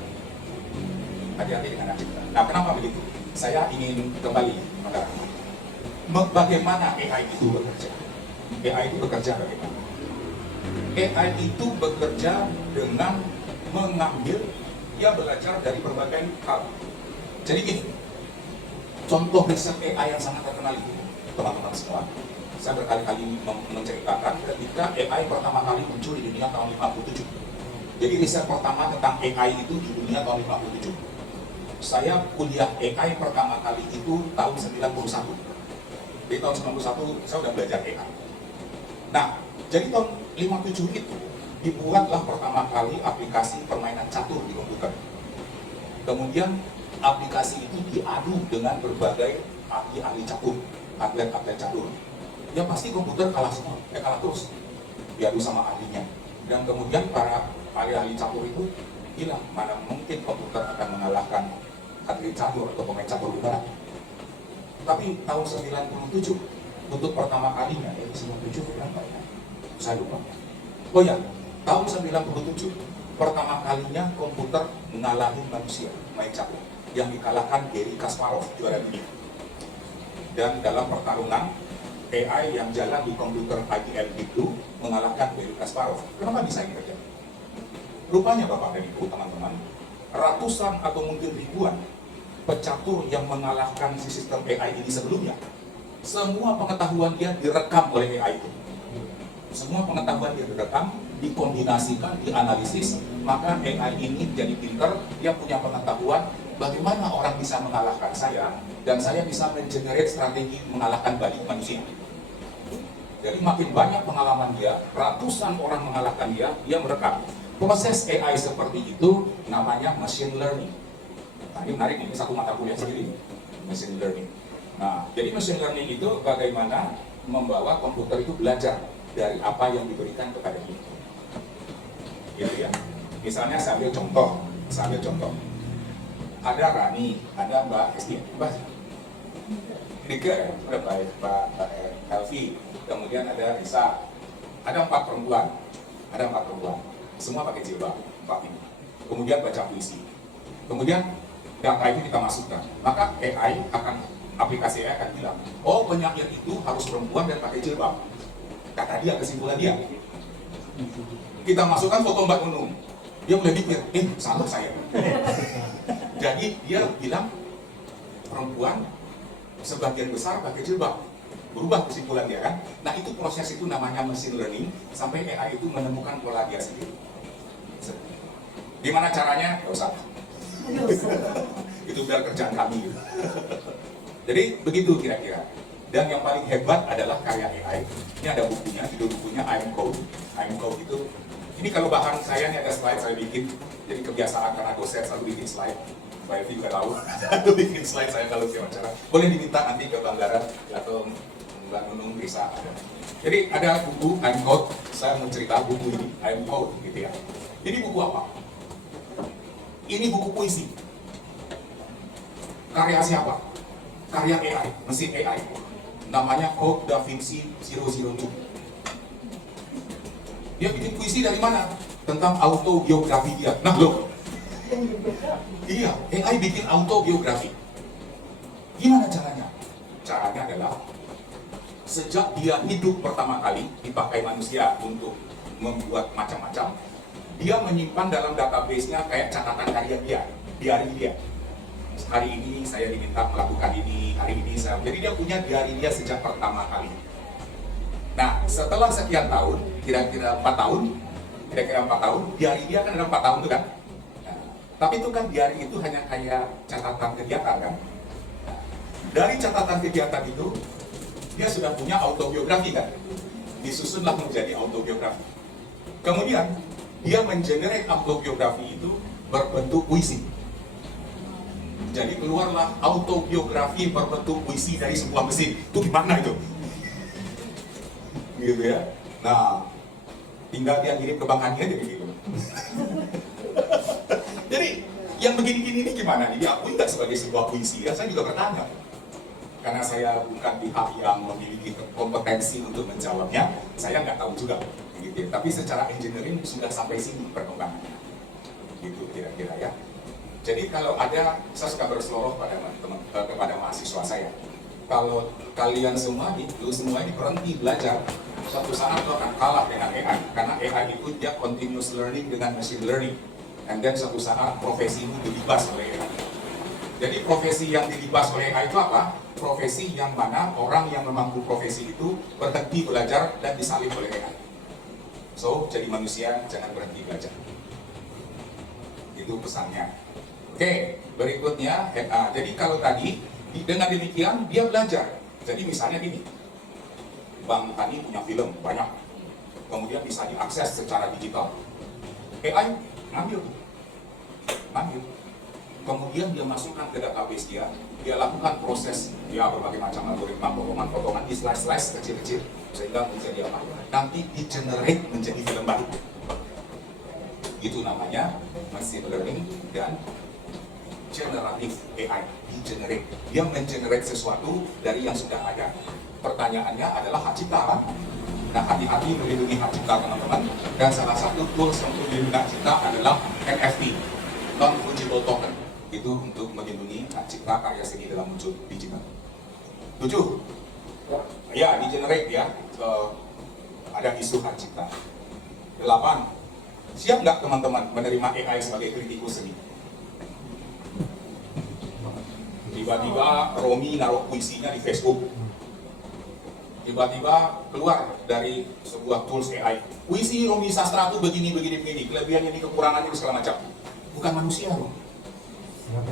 Hati-hati dengan hak cipta. Nah kenapa begitu? Saya ingin kembali bagaimana AI itu bekerja. AI itu bekerja bagaimana? AI itu bekerja dengan mengambil, dia belajar dari berbagai hal. Jadi gini, contoh riset AI yang sangat terkenal itu, teman-teman semua, saya berkali-kali menceritakan ketika AI pertama kali muncul di dunia tahun 57. Jadi riset pertama tentang AI itu di dunia tahun 57. Saya kuliah AI pertama kali itu tahun 91. Di tahun 91 saya sudah belajar AI. Nah, jadi tahun 57 itu dibuatlah pertama kali aplikasi permainan catur di komputer. Kemudian aplikasi itu diadu dengan berbagai ahli-ahli catur, atlet-atlet catur. Ya pasti komputer kalah semua, kalah terus. Diadu sama ahlinya. Dan kemudian para ahli-ahli catur itu bilang, mana mungkin komputer akan mengalahkan atlet catur atau pemain catur di barat. Tapi tahun 97 untuk pertama kalinya, 97 berapa ya? Saya lupa. Oh ya, tahun 97 pertama kalinya komputer mengalahkan manusia main catur, yang dikalahkan Garry Kasparov, juara dunia. Dan dalam pertarungan AI yang jalan di komputer IBM itu mengalahkan Garry Kasparov. Kenapa bisa ini terjadi? Rupanya Bapak dan Ibu, teman-teman, ratusan atau mungkin ribuan pecatur yang mengalahkan si sistem AI ini sebelumnya, semua pengetahuan dia direkam oleh AI itu. Semua pengetahuan dia direkam, dikombinasikan, dianalisis, maka AI ini jadi pinter, dia punya pengetahuan bagaimana orang bisa mengalahkan saya, dan saya bisa mengenerate strategi mengalahkan balik manusia. Jadi makin banyak pengalaman dia, ratusan orang mengalahkan dia, dia merekam. Proses AI seperti itu namanya machine learning. Nah ini menarik, ini satu mata kuliah sendiri, machine learning. Nah, jadi machine learning itu bagaimana membawa komputer itu belajar dari apa yang diberikan kepada dia. Gitu ya. Misalnya saya ambil contoh. Ada Rani, ada Mbak Esti, Mbak Dika, ada Pak Helvi, kemudian ada Risa, ada 4 perempuan, semua pakai jilbab, 4 ini. Kemudian baca puisi. Kemudian data itu kita masukkan, maka aplikasi AI akan bilang, oh penyair itu harus perempuan dan pakai jilbab. Kata dia, kesimpulan dia. Kita masukkan foto Mbak Nunung, dia mulai mikir, salah saya. Jadi dia bilang perempuan sebagian besar pakai jilbab. Berubah kesimpulan dia kan. Nah itu proses itu namanya machine learning sampai AI itu menemukan pola dia sendiri. Gimana caranya? Gak usah. Itu biar kerjaan kami. Jadi begitu kira-kira. Dan yang paling hebat adalah karya AI. Ini ada bukunya, judul bukunya I'm Code. I'm Code itu, ini kalau bahan saya ini ada slide saya bikin. Jadi kebiasaan karena dosen selalu bikin slide. Mbak Evi juga tahu, bikin slide saya kalau wawancara. Boleh diminta nanti ke Bang Dara atau Mbak Nunung bisa ada. Jadi ada buku I'm Code, saya mau cerita buku ini, I'm Code gitu ya. Ini buku apa? Ini buku puisi. Karya siapa? Karya AI, mesin AI. Namanya Code Da Vinci 002. Dia bikin puisi dari mana? Tentang autobiografi dia. Nah loh, iya, AI bikin autobiografi. Gimana caranya? Caranya adalah sejak dia hidup pertama kali dipakai manusia untuk membuat macam-macam, dia menyimpan dalam database-nya kayak catatan karya dia, diari dia. Hari ini saya diminta melakukan ini, hari ini saya. Jadi dia punya diari dia sejak pertama kali. Nah, setelah sekian tahun, kira-kira 4 tahun, diari dia kan ada 4 tahun itu kan. Nah, tapi itu kan diari itu hanya kayak catatan kegiatan kan. Nah, dari catatan kegiatan itu, dia sudah punya autobiografi kan. Disusunlah menjadi autobiografi. Kemudian, dia mengenerate autobiografi itu berbentuk puisi. Jadi keluarlah autobiografi berbentuk puisi dari sebuah mesin. Itu gimana itu? Gitu ya. Nah, tinggal dia kirim ke Bang Hani aja begitu. Jadi yang begini-gini ini gimana? Ini diakui nggak sebagai sebuah puisi? Ya, saya juga bertanya. Karena saya bukan pihak yang memiliki kompetensi untuk menjawabnya, saya nggak tahu juga. Gitu. Tapi secara engineering sudah sampai sini perkembangannya. Gitu kira-kira ya. Jadi kalau ada, saya suka berseloroh kepada mahasiswa saya. Kalau kalian semua itu semua ini berhenti belajar, suatu saat itu akan kalah dengan AI. Karena AI itu dia continuous learning dengan machine learning. And then suatu saat profesi ini dilibas oleh AI. Jadi profesi yang dilibas oleh AI itu apa? Profesi yang mana orang yang memangku profesi itu berhenti belajar dan disalib oleh AI. So, jadi manusia jangan berhenti belajar. Itu pesannya. Oke, berikutnya, jadi kalau tadi dengan demikian dia belajar. Jadi misalnya gini, Bang Hani punya film banyak, kemudian bisa diakses secara digital. AI ngambil, kemudian dia masukkan ke database dia lakukan proses, dia berbagai macam algoritma, potongan-potongan di slice kecil-kecil, sehingga menjadi apa? Nanti di-generate menjadi film baru. Itu namanya machine learning dan generative AI, di-generate. Dia men-generate sesuatu dari yang sudah ada. Pertanyaannya adalah hak cipta kan? Nah, hati-hati melindungi hak cipta teman-teman. Dan salah satu tools untuk melindungi hak cipta adalah NFT, non-fungible token. Itu untuk melindungi hak cipta karya seni dalam wujud digital. 7. Ya, di-generate ya. Ada isu hak cipta. 8. Siap nggak teman-teman menerima AI sebagai kritikus seni? Tiba-tiba Romi naruh puisinya di Facebook. Tiba-tiba keluar dari sebuah tools AI. Puisi Romi Sastra itu begini, kelebihannya ini, kekurangannya ini segala macam. Bukan manusia loh.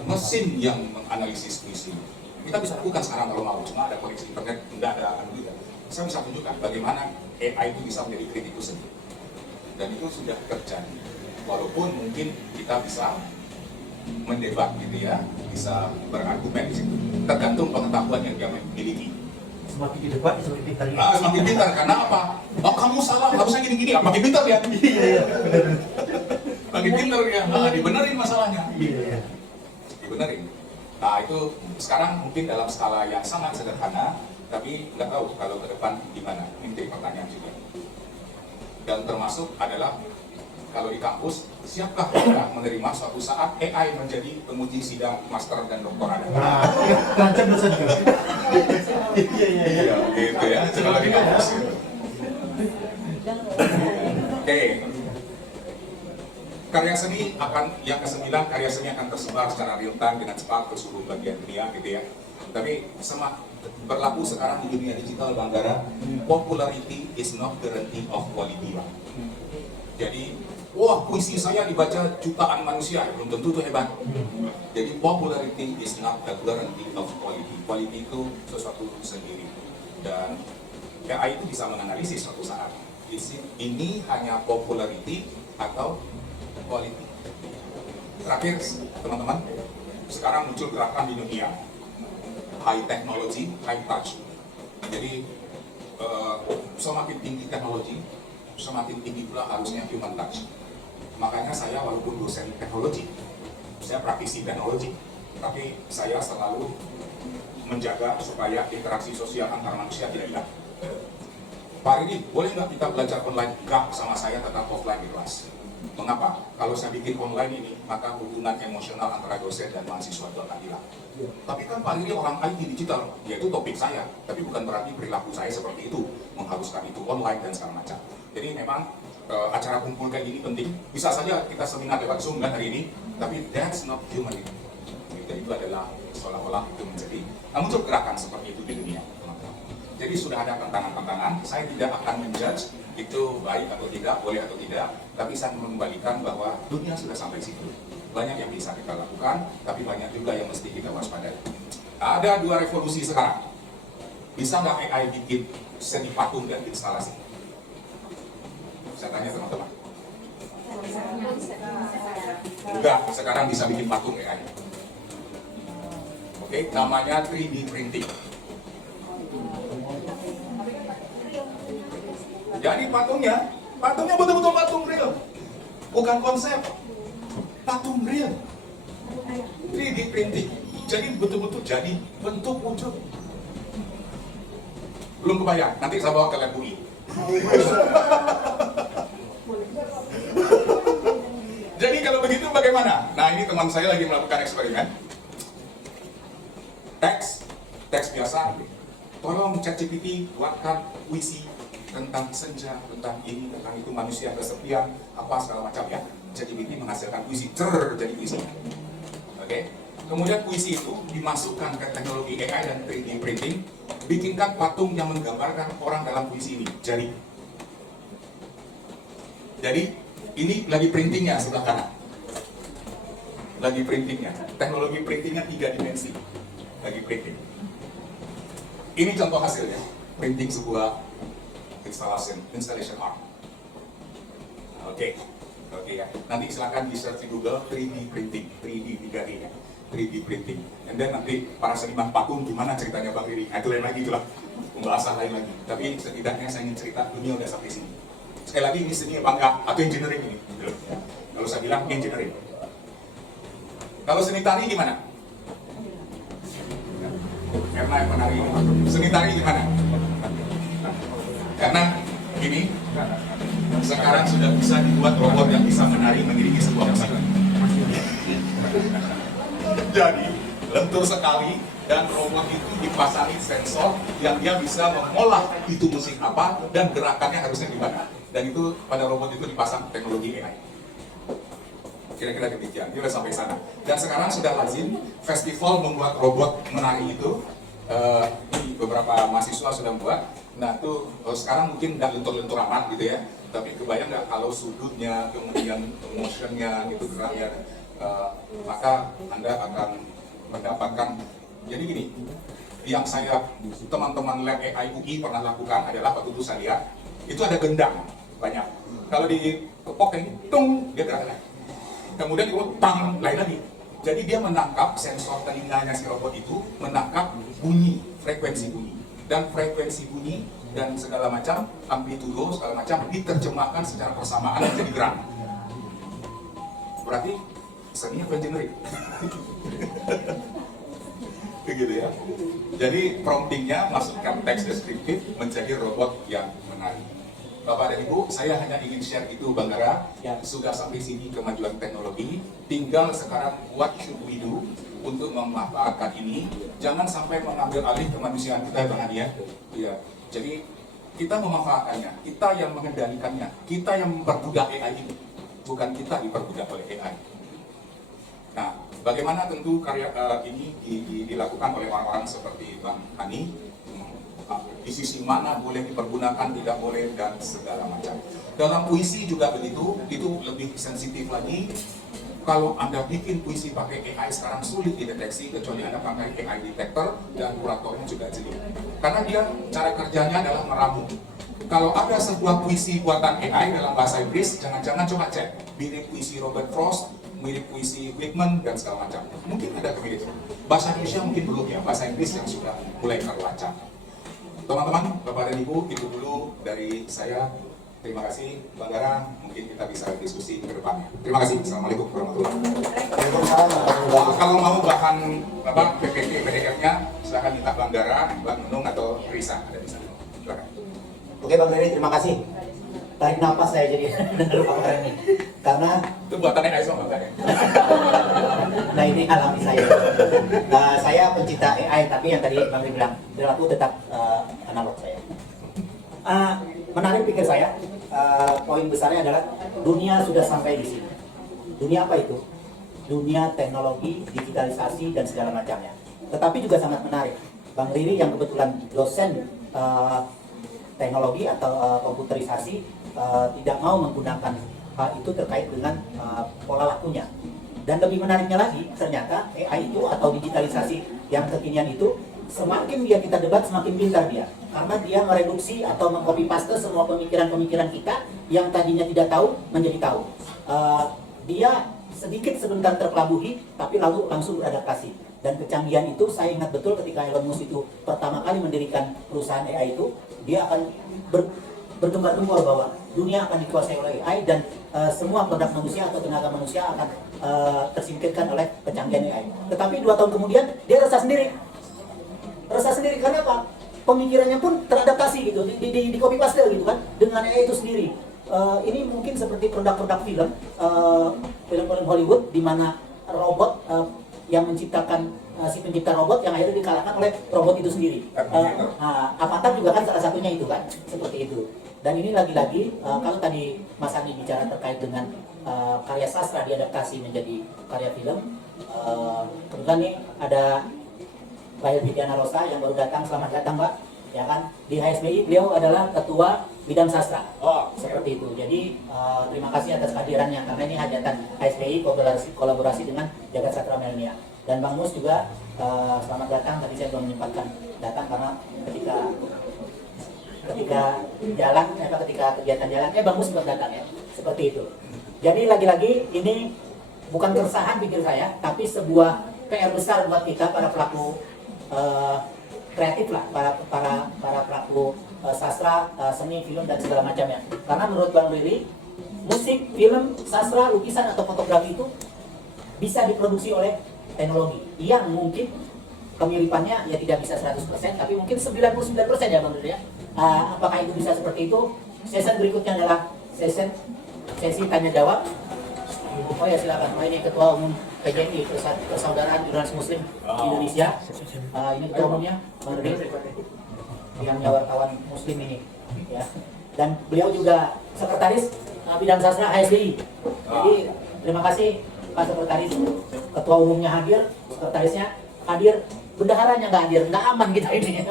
Mesin yang menganalisis puisi. Kita bisa lakukan sekarang kalau mau, cuma ada koneksi internet, tidak ada Android. Saya bisa tunjukkan bagaimana AI itu bisa menjadi kritikus seni. Dan itu sudah terjadi. Walaupun mungkin kita bisa mendebat gitu ya, bisa berargumen di situ. Tergantung pengetahuan yang dia miliki. Semakin didebat semakin pintar ya. Semakin pintar karena apa? Oh kamu salah, harusnya gini-gini. Makin pintar ya. Iya, benar. Makin pintar ya. Dibenerin masalahnya. Iya. Dibenerin. Nah itu sekarang mungkin dalam skala yang sangat sederhana, tapi nggak tahu kalau ke depan gimana. Ini jadi pertanyaan juga. dan termasuk adalah kalau di kampus, siapkah kita menerima suatu saat AI menjadi penguji sidang master dan doktorat? Nah, terancam dosen juga. Iya, iya, iya. Iya, gitu ya, kalau di kampus. Oke. Karya seni akan, yang ke-9, karya seni akan tersebar secara real time dengan cepat ke seluruh bagian dunia gitu ya. Tapi berlaku sekarang di dunia digital, Bang Dara, popularity is not guarantee of quality, Bang. Jadi, wah puisi saya dibaca jutaan manusia, belum tentu itu hebat. Jadi popularity is not a guarantee of quality. Quality itu sesuatu sendiri. Dan AI itu bisa menganalisis suatu saat. Ini hanya popularity atau quality. Terakhir, teman-teman, sekarang muncul gerakan di dunia high technology, high touch. Jadi semakin tinggi teknologi, semakin tinggi pula harusnya human touch. Makanya saya walaupun dosen teknologi, saya praktisi teknologi, tapi saya selalu menjaga supaya interaksi sosial antar manusia tidak hilang. Pak Ridi, boleh nggak kita belajar online? Nggak, sama saya tetap offline di kelas. Mengapa? Kalau saya bikin online ini, maka hubungan emosional antara dosen dan mahasiswa itu akan hilang. Tapi kan Pak Ridi orang IT digital, yaitu topik saya, tapi bukan berarti perilaku saya seperti itu, mengharuskan itu online dan segala macam. Jadi memang acara kumpul kayak gini penting. Bisa saja kita seminar lewat Zoom kan hari ini, tapi that's not human. Itu adalah seolah-olah itu menjadi, muncul gerakan seperti itu di dunia. Jadi sudah ada tantangan-tantangan, saya tidak akan menjudge itu baik atau tidak, boleh atau tidak, tapi saya mengembalikan bahwa dunia sudah sampai situ. Banyak yang bisa kita lakukan, tapi banyak juga yang mesti kita waspadai. Ada 2 revolusi sekarang. Bisa nggak AI bikin seni patung dan instalasi? Saya tanya teman-teman. Enggak, sekarang bisa bikin patung AI. Oke, namanya 3D printing. Jadi patungnya betul-betul patung real, bukan konsep, patung real, 3D printing. Jadi betul-betul jadi bentuk wujud. Belum kebayang, nanti saya bawa ke lab UI. Jadi kalau begitu bagaimana? Nah ini teman saya lagi melakukan eksperimen. Teks biasa, tolong ChatGPT buatkan puisi tentang senja, tentang ini, tentang itu, manusia kesepian, apa segala macam ya. ChatGPT menghasilkan puisi, jadi puisi. Oke. Kemudian puisi itu dimasukkan ke teknologi AI dan 3D printing, bikinkan patung yang menggambarkan orang dalam puisi ini. Jadi ini lagi printingnya sebelah kanan. Lagi printingnya, teknologi printingnya 3 dimensi. Lagi printing. Ini contoh hasilnya, printing sebuah installation art. Oke ya. Nanti silakan di search di Google 3D printing, 3D 3D ya, 3D printing. And then nanti para seniman patung gimana ceritanya Bang Riri. Itu lain lagi itulah, pembahasan lain lagi. Tapi setidaknya saya ingin cerita dunia udah sampai sini. Sekali lagi ini seni apa enggak? Atau engineering ini? Gitu. Kalau saya bilang engineering. Kalau seni tari gimana? Karena yang menari ini. Seni tari gimana? Karena ini sekarang sudah bisa dibuat robot yang bisa menari mengiringi sebuah musik. Jadi lentur sekali dan robot itu dipasangi sensor yang dia bisa mengolah itu musik apa dan gerakannya harusnya gimana. Dan itu pada robot itu dipasang teknologi AI. Kira-kira demikian. Dia sudah sampai sana. Dan sekarang sudah lazim festival membuat robot menari itu. Di beberapa mahasiswa sudah buat. Nah itu sekarang mungkin nggak lentur-lentur amat gitu ya, tapi kebayang nggak kalau sudutnya, kemudian motionnya, itu geraknya, maka Anda akan mendapatkan. Jadi gini, yang saya teman-teman lab AI UI pernah lakukan adalah waktu itu saya lihat, itu ada gendang banyak. Kalau di kepok ini, tung, dia gerak. Kemudian itu pang, lain lagi. Jadi dia menangkap sensor telinganya si robot itu, menangkap bunyi, frekuensi bunyi. Dan frekuensi bunyi dan segala macam, amplitudo, segala macam diterjemahkan secara persamaan menjadi gerak. Berarti seni apa engineering? Begitu ya. Jadi promptingnya masukkan teks deskriptif menjadi robot yang menari. Bapak dan Ibu, saya hanya ingin share itu Bang Gara, yang sudah sampai sini kemajuan teknologi, tinggal sekarang what should we do untuk memanfaatkan ini, jangan sampai mengambil alih kemanusiaan kita Bang Adi ya. Iya. Jadi kita memanfaatkannya, kita yang mengendalikannya, kita yang memperbudak AI ini, bukan kita diperbudak oleh AI. Nah, bagaimana tentu karya ini dilakukan oleh orang-orang seperti Bang Hani, di sisi mana boleh dipergunakan, tidak boleh, dan segala macam. Dalam puisi juga begitu, itu lebih sensitif lagi. Kalau Anda bikin puisi pakai AI sekarang sulit dideteksi, kecuali Anda pakai AI detector dan kuratornya juga jeli. Karena dia cara kerjanya adalah meramu. Kalau ada sebuah puisi buatan AI dalam bahasa Inggris, jangan-jangan coba cek. Mirip puisi Robert Frost, mirip puisi Whitman, dan segala macam. Mungkin ada kemiripan. Bahasa Indonesia mungkin belum ya, bahasa Inggris yang sudah mulai terlacak. Teman-teman, Bapak dan Ibu, itu dulu dari saya. Terima kasih, Bang Gara. Mungkin kita bisa diskusi ke depannya. Terima kasih. Assalamualaikum warahmatullahi wabarakatuh. Kalau mau bahan PPT, PDF-nya, silahkan minta Bang Gara, Bang Nunung, atau Risa. Ada di sana. Silakan. Oke Bang Reni, terima kasih. Tarik nafas saya jadi dengar paparan ini. Karena Itu buatannya AI semua, Bang Gara. nah ini alami saya. Saya pencinta AI, tapi yang tadi Bang Reni bilang, perilaku tetap analog saya. Menarik pikir saya, poin besarnya adalah dunia sudah sampai di sini. Dunia apa itu? Dunia teknologi, digitalisasi, dan segala macamnya. Tetapi juga sangat menarik. Bang Riri yang kebetulan dosen teknologi atau komputerisasi tidak mau menggunakan hal itu terkait dengan pola lakunya. Dan lebih menariknya lagi, ternyata AI itu atau digitalisasi yang kekinian itu, semakin dia kita debat, semakin pintar dia. Karena dia mereduksi atau mengcopy paste semua pemikiran-pemikiran kita yang tadinya tidak tahu menjadi tahu. Dia sedikit sebentar terkelabuhi, tapi lalu langsung beradaptasi. Dan kecanggihan itu saya ingat betul ketika Elon Musk itu pertama kali mendirikan perusahaan AI itu, dia akan bergembar-gembor bahwa dunia akan dikuasai oleh AI dan semua produk manusia atau tenaga manusia akan tersingkirkan oleh kecanggihan AI. Tetapi 2 tahun kemudian dia resah sendiri. Resah sendiri karena apa? Pemikirannya pun teradaptasi gitu, di copy paste gitu kan, dengan AI itu sendiri. Ini mungkin seperti produk-produk film, film-film Hollywood di mana robot yang menciptakan si pencipta robot yang akhirnya dikalahkan oleh robot itu sendiri. Avatar juga kan salah satunya itu kan, seperti itu. Dan ini lagi-lagi kalau tadi Mas Andi bicara terkait dengan karya sastra diadaptasi menjadi karya film, kebetulan nih ada Mbak Elvidiana Rosa yang baru datang, selamat datang Mbak, ya kan, di HSBI beliau adalah ketua bidang sastra, seperti itu. Jadi terima kasih atas kehadirannya karena ini hajatan HSBI kolaborasi dengan Jagat Sastra Milenia. Dan Bang Mus juga selamat datang, tadi saya belum menyempatkan datang karena ketika jalan, ketika kegiatan jalan, Bang Mus sempat datang ya, seperti itu. Jadi lagi-lagi ini bukan keresahan pikir saya, tapi sebuah PR besar buat kita para pelaku kreatif lah, para pelaku sastra, seni, film, dan segala macamnya. Karena menurut Bang Riri, musik, film, sastra, lukisan, atau fotografi itu bisa diproduksi oleh teknologi yang mungkin kemiripannya ya tidak bisa 100%, tapi mungkin 99% ya Bang Riri ya. Apakah itu bisa seperti itu? Sesi berikutnya adalah sesi tanya jawab. Oh ya silakan. Ini Ketua Umum PJMI, Persaudaraan Jurnalis Muslim Indonesia. Ini Ketua Umumnya Bang Riri yang wartawan Muslim ini, ya. Dan beliau juga Sekretaris Bidang Sastra HSBI. Jadi terima kasih Pak Sekretaris. Ketua Umumnya hadir, Sekretarisnya hadir, bendaharanya nggak hadir, nggak aman kita ini.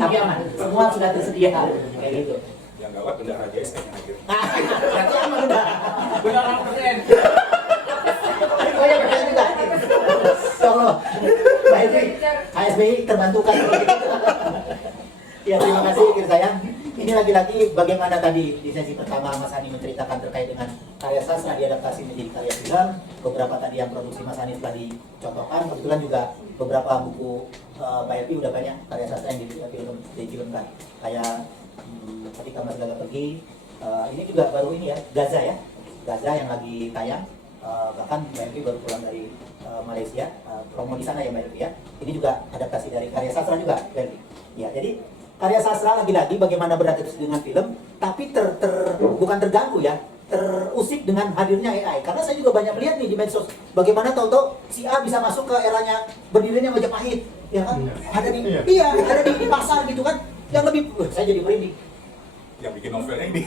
Tapi aman, semua sudah tersedia kayak gitu. Yang gawat bendahara JSN yang hadir. Berarti aman udah. Bendahara keren. Oh ya benar juga. Solo. Baik, HSBI terbantukan. Ya terima kasih Kir sayang. Ini lagi-lagi bagaimana tadi di sesi pertama Mas Hani menceritakan terkait dengan karya sastra diadaptasi menjadi karya film. Beberapa tadi yang produksi Mas Hani telah dicontohkan. Kebetulan juga beberapa buku Pak Elvi udah banyak karya sastra yang difilmkan. Kayak ketika Mas Gaga pergi, ini juga baru ini ya, Gaza ya. Gaza yang lagi tayang. Bahkan Mbak Elvi baru pulang dari Malaysia, promo di sana ya Mbak Elvi ya. Ini juga adaptasi dari karya sastra juga Mbak Elvi. Ya, jadi karya sastra lagi-lagi bagaimana beradaptasi dengan film, tapi bukan terganggu ya, terusik dengan hadirnya AI. Karena saya juga banyak melihat nih di medsos, bagaimana tahu-tahu si A bisa masuk ke eranya berdirinya Majapahit, ya kan? Ada di, ada di pasar gitu kan, yang lebih, saya jadi merinding. Yang bikin novelnya ini.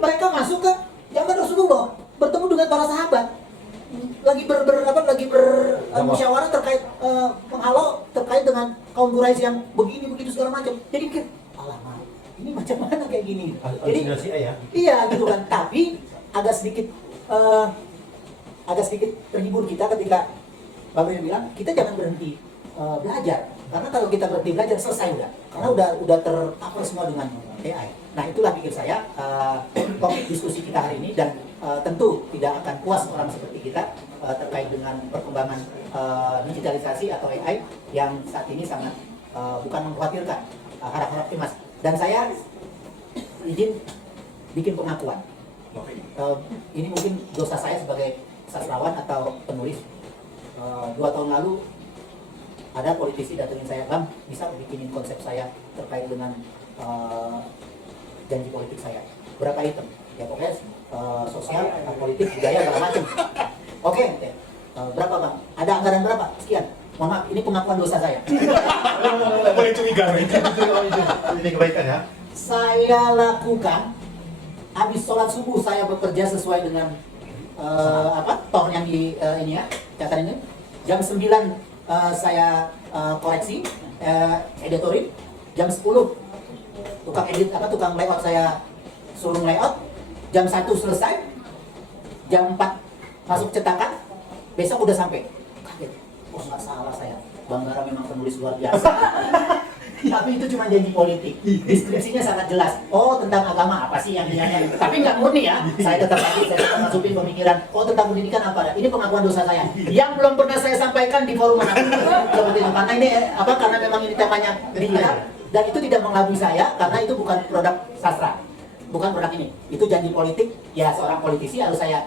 Mereka masuk ke zaman Rasulullah, bertemu dengan para sahabat, lagi musyawarah terkait menghalau terkait dengan kaum Quraisy yang begini begitu segala macam. Jadi pikir, alamak, ini macam mana kayak gini? Jadi ya. iya gitu kan. Tapi agak sedikit terhibur kita ketika Bang Rino bilang kita jangan berhenti belajar. Karena kalau kita berhenti belajar selesai udah. Karena udah tercover semua dengan AI. Nah itulah pikir saya topik diskusi kita hari ini, dan tentu tidak akan puas orang seperti kita terkait dengan perkembangan digitalisasi atau AI yang saat ini sangat bukan mengkhawatirkan, harap-harap cemas. Dan saya izin bikin pengakuan. Ini mungkin dosa saya sebagai sastrawan atau penulis. 2 tahun lalu ada politisi datengin saya, Bang, bisa bikinin konsep saya terkait dengan janji politik saya. Berapa item? Ya pokoknya sosial, politik, budaya, segala macam. Oke, berapa Bang? Ada anggaran berapa? Sekian. Mohon maaf, ini pengakuan dosa saya. Boleh curiga. Ini kebaikan ya. Saya lakukan, habis sholat subuh saya bekerja sesuai dengan toh yang di ini ya, catatan ini. Jam 9 saya koreksi, editorin. Jam 10 tukang layout saya suruh layout. Jam 1 selesai. Jam 4 masuk cetakan. Besok udah sampai. Kaget. Oh nggak salah saya. Bang Gara memang penulis luar biasa. Tapi itu cuma janji politik. Deskripsinya sangat jelas. Oh tentang agama apa sih yang dinyanyi? Tapi nggak murni ya. Saya tetap masukin pemikiran. Oh tentang pendidikan apa? Ini pengakuan dosa saya. Yang belum pernah saya sampaikan di forum mana? Seperti itu. Karena ini karena memang ini temanya digital, dan itu tidak mengelabui saya karena itu bukan produk sastra, bukan produk ini. Itu janji politik. Ya seorang politisi harus saya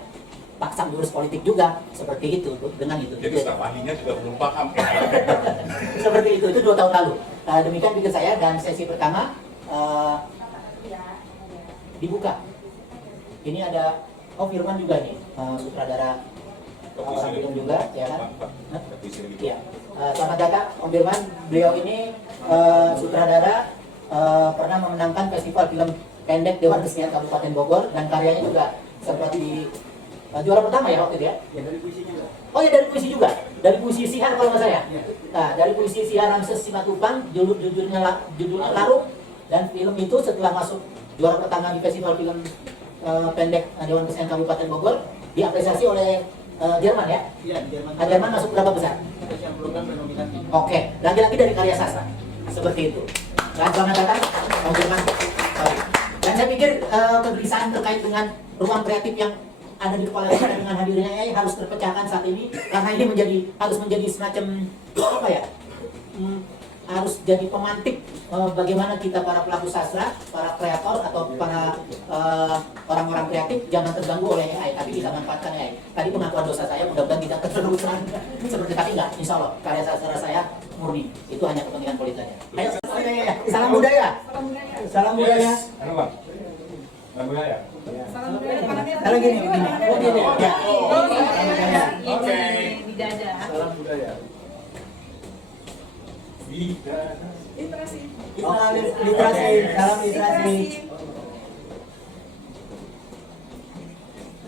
paksa ngurus politik juga, seperti itu dengan itu. Jadi staf ahlinya juga belum paham. Seperti itu 2 tahun lalu. Demikian pikir saya, dan sesi pertama dibuka. Ini ada Firman juga nih, sutradara orang film juga, ya kan? Iya. Selamat datang Om Firman. Beliau ini sutradara, pernah memenangkan festival film pendek Dewan Kesenian Kabupaten Bogor, dan karyanya juga sempat di juara pertama ya waktu itu ya? Ya dari puisi juga. Oh ya dari puisi juga? Dari puisi Sihar kalau nggak saya? Ya. Nah dari puisi Sihar Ramses Simatupang, judulnya Larung, dan film itu setelah masuk juara pertama di festival film pendek Dewan Kesenian Kabupaten Bogor, diapresiasi oleh Jerman ya? Iya, Jerman. Jerman masuk berapa besar? Oke, lagi-lagi dari karya sastra. Seperti itu. Dan selamat datang Om Jerman. Dan saya pikir kegelisahan terkait dengan ruang kreatif yang ada di kepala kita dengan hadirnya AI harus terpecahkan saat ini, karena ini harus menjadi semacam apa ya, harus jadi pemantik bagaimana kita para pelaku sastra, para kreator atau para orang-orang kreatif jangan terganggu oleh AI, tapi bisa manfaatkan AI. Tadi pengakuan dosa saya, mudah-mudahan tidak terus-terusan seperti, tapi enggak, insya Allah karya sastra saya murni, itu hanya kepentingan politik saja. Ayo, salam budaya. Salam budaya. Halo Bang. Salam budaya. Kalau gini. Oh gini. Ya. Oke. Di dada. Salam budaya. Literasi. Oh, literasi. Salam literasi.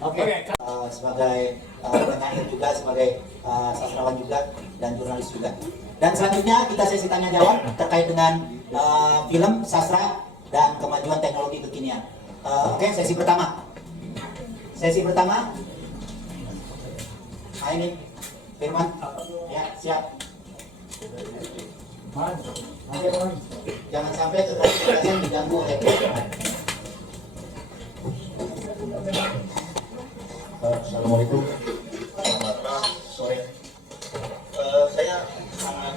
Oke. Sebagai penyair juga, sebagai sastrawan juga, dan jurnalis juga. Dan selanjutnya kita sesi tanya jawab terkait dengan film, sastra, dan kemajuan teknologi kekinian. Oke, sesi pertama. Nah ini Firman, ya siap. Jangan sampai keterlibatan diganggu oleh Assalamualaikum. Selamat sore. Saya sangat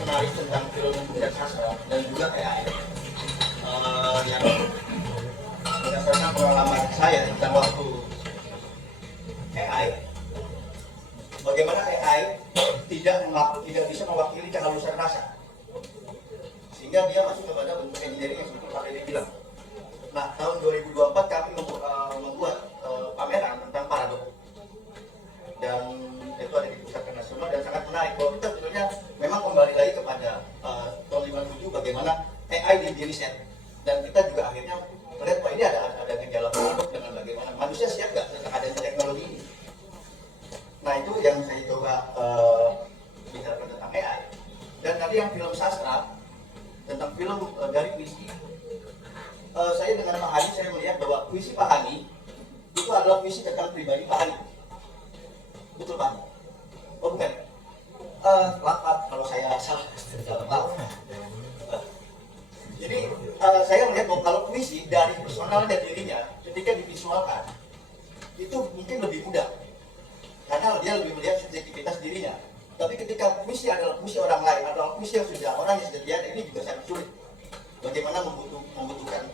menarik tentang film dan sastra dan juga AI yang berdasarkan pengalaman saya tentang waktu AI, bagaimana AI tidak bisa mewakili kehalusan rasa. sehingga dia masuk kepada bentuk engineering yang seperti Pak Dede bilang. Nah, tahun 2024 kami membuat pameran tentang paradok, dan itu ada di Pusat Nasional, dan sangat menarik bahwa kita sebetulnya memang kembali lagi kepada tahun 57 bagaimana AI di riset, dan kita juga akhirnya melihat bahwa ini ada gejala paradok dengan bagaimana manusia siap nggak dengan adanya teknologi ini. Nah, itu yang saya coba bicarakan tentang AI. Dan tadi yang film sastra tentang film dari puisi, saya dengan Pak Hani, saya melihat bahwa puisi Pak Hani itu adalah puisi tentang pribadi Pak Hani. Betul Pak? Oh bukan? Maaf kalau saya salah. Jadi saya melihat bahwa kalau puisi dari personalnya dirinya ketika divisualkan itu mungkin lebih mudah, karena dia lebih melihat subjektivitas dirinya. Tapi ketika puisi adalah puisi orang lain atau puisi yang sudah orang yang sudah tiada, ini juga sangat sulit. Bagaimana membutuhkan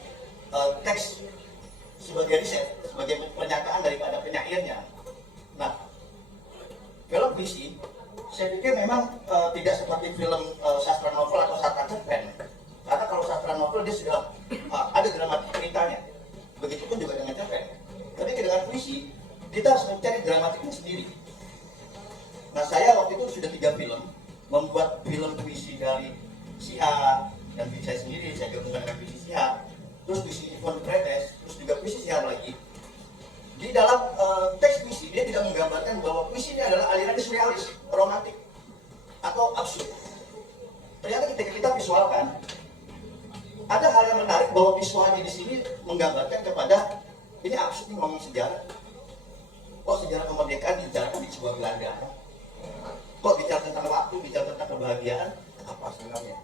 teks sebagai riset, sebagai pernyataan daripada penyairnya. Nah, film puisi, saya pikir memang tidak seperti film sastra novel atau sastra cerpen. Karena kalau sastra novel dia sudah ada dramatik ceritanya. Begitupun juga dengan cerpen. Tapi dengan puisi, kita harus mencari dramatiknya sendiri. Nah, saya waktu itu sudah 3 film, membuat film puisi dari Siha, dan puisi saya sendiri, saya gabungkan dengan puisi Siha, terus puisi Yvonne Pretes, terus juga puisi Siha lagi. Di dalam teks puisi, dia tidak menggambarkan bahwa puisi ini adalah aliran surrealis, romantik, atau absurd. Ternyata ketika kita visualkan, ada hal yang menarik bahwa visualnya di sini menggambarkan kepada, ini absurd, ini ngomong sejarah. Kok sejarah kemerdekaan dibicarakan di sebuah Belanda? Kok bicara tentang waktu, bicara tentang kebahagiaan, apa sebenarnya?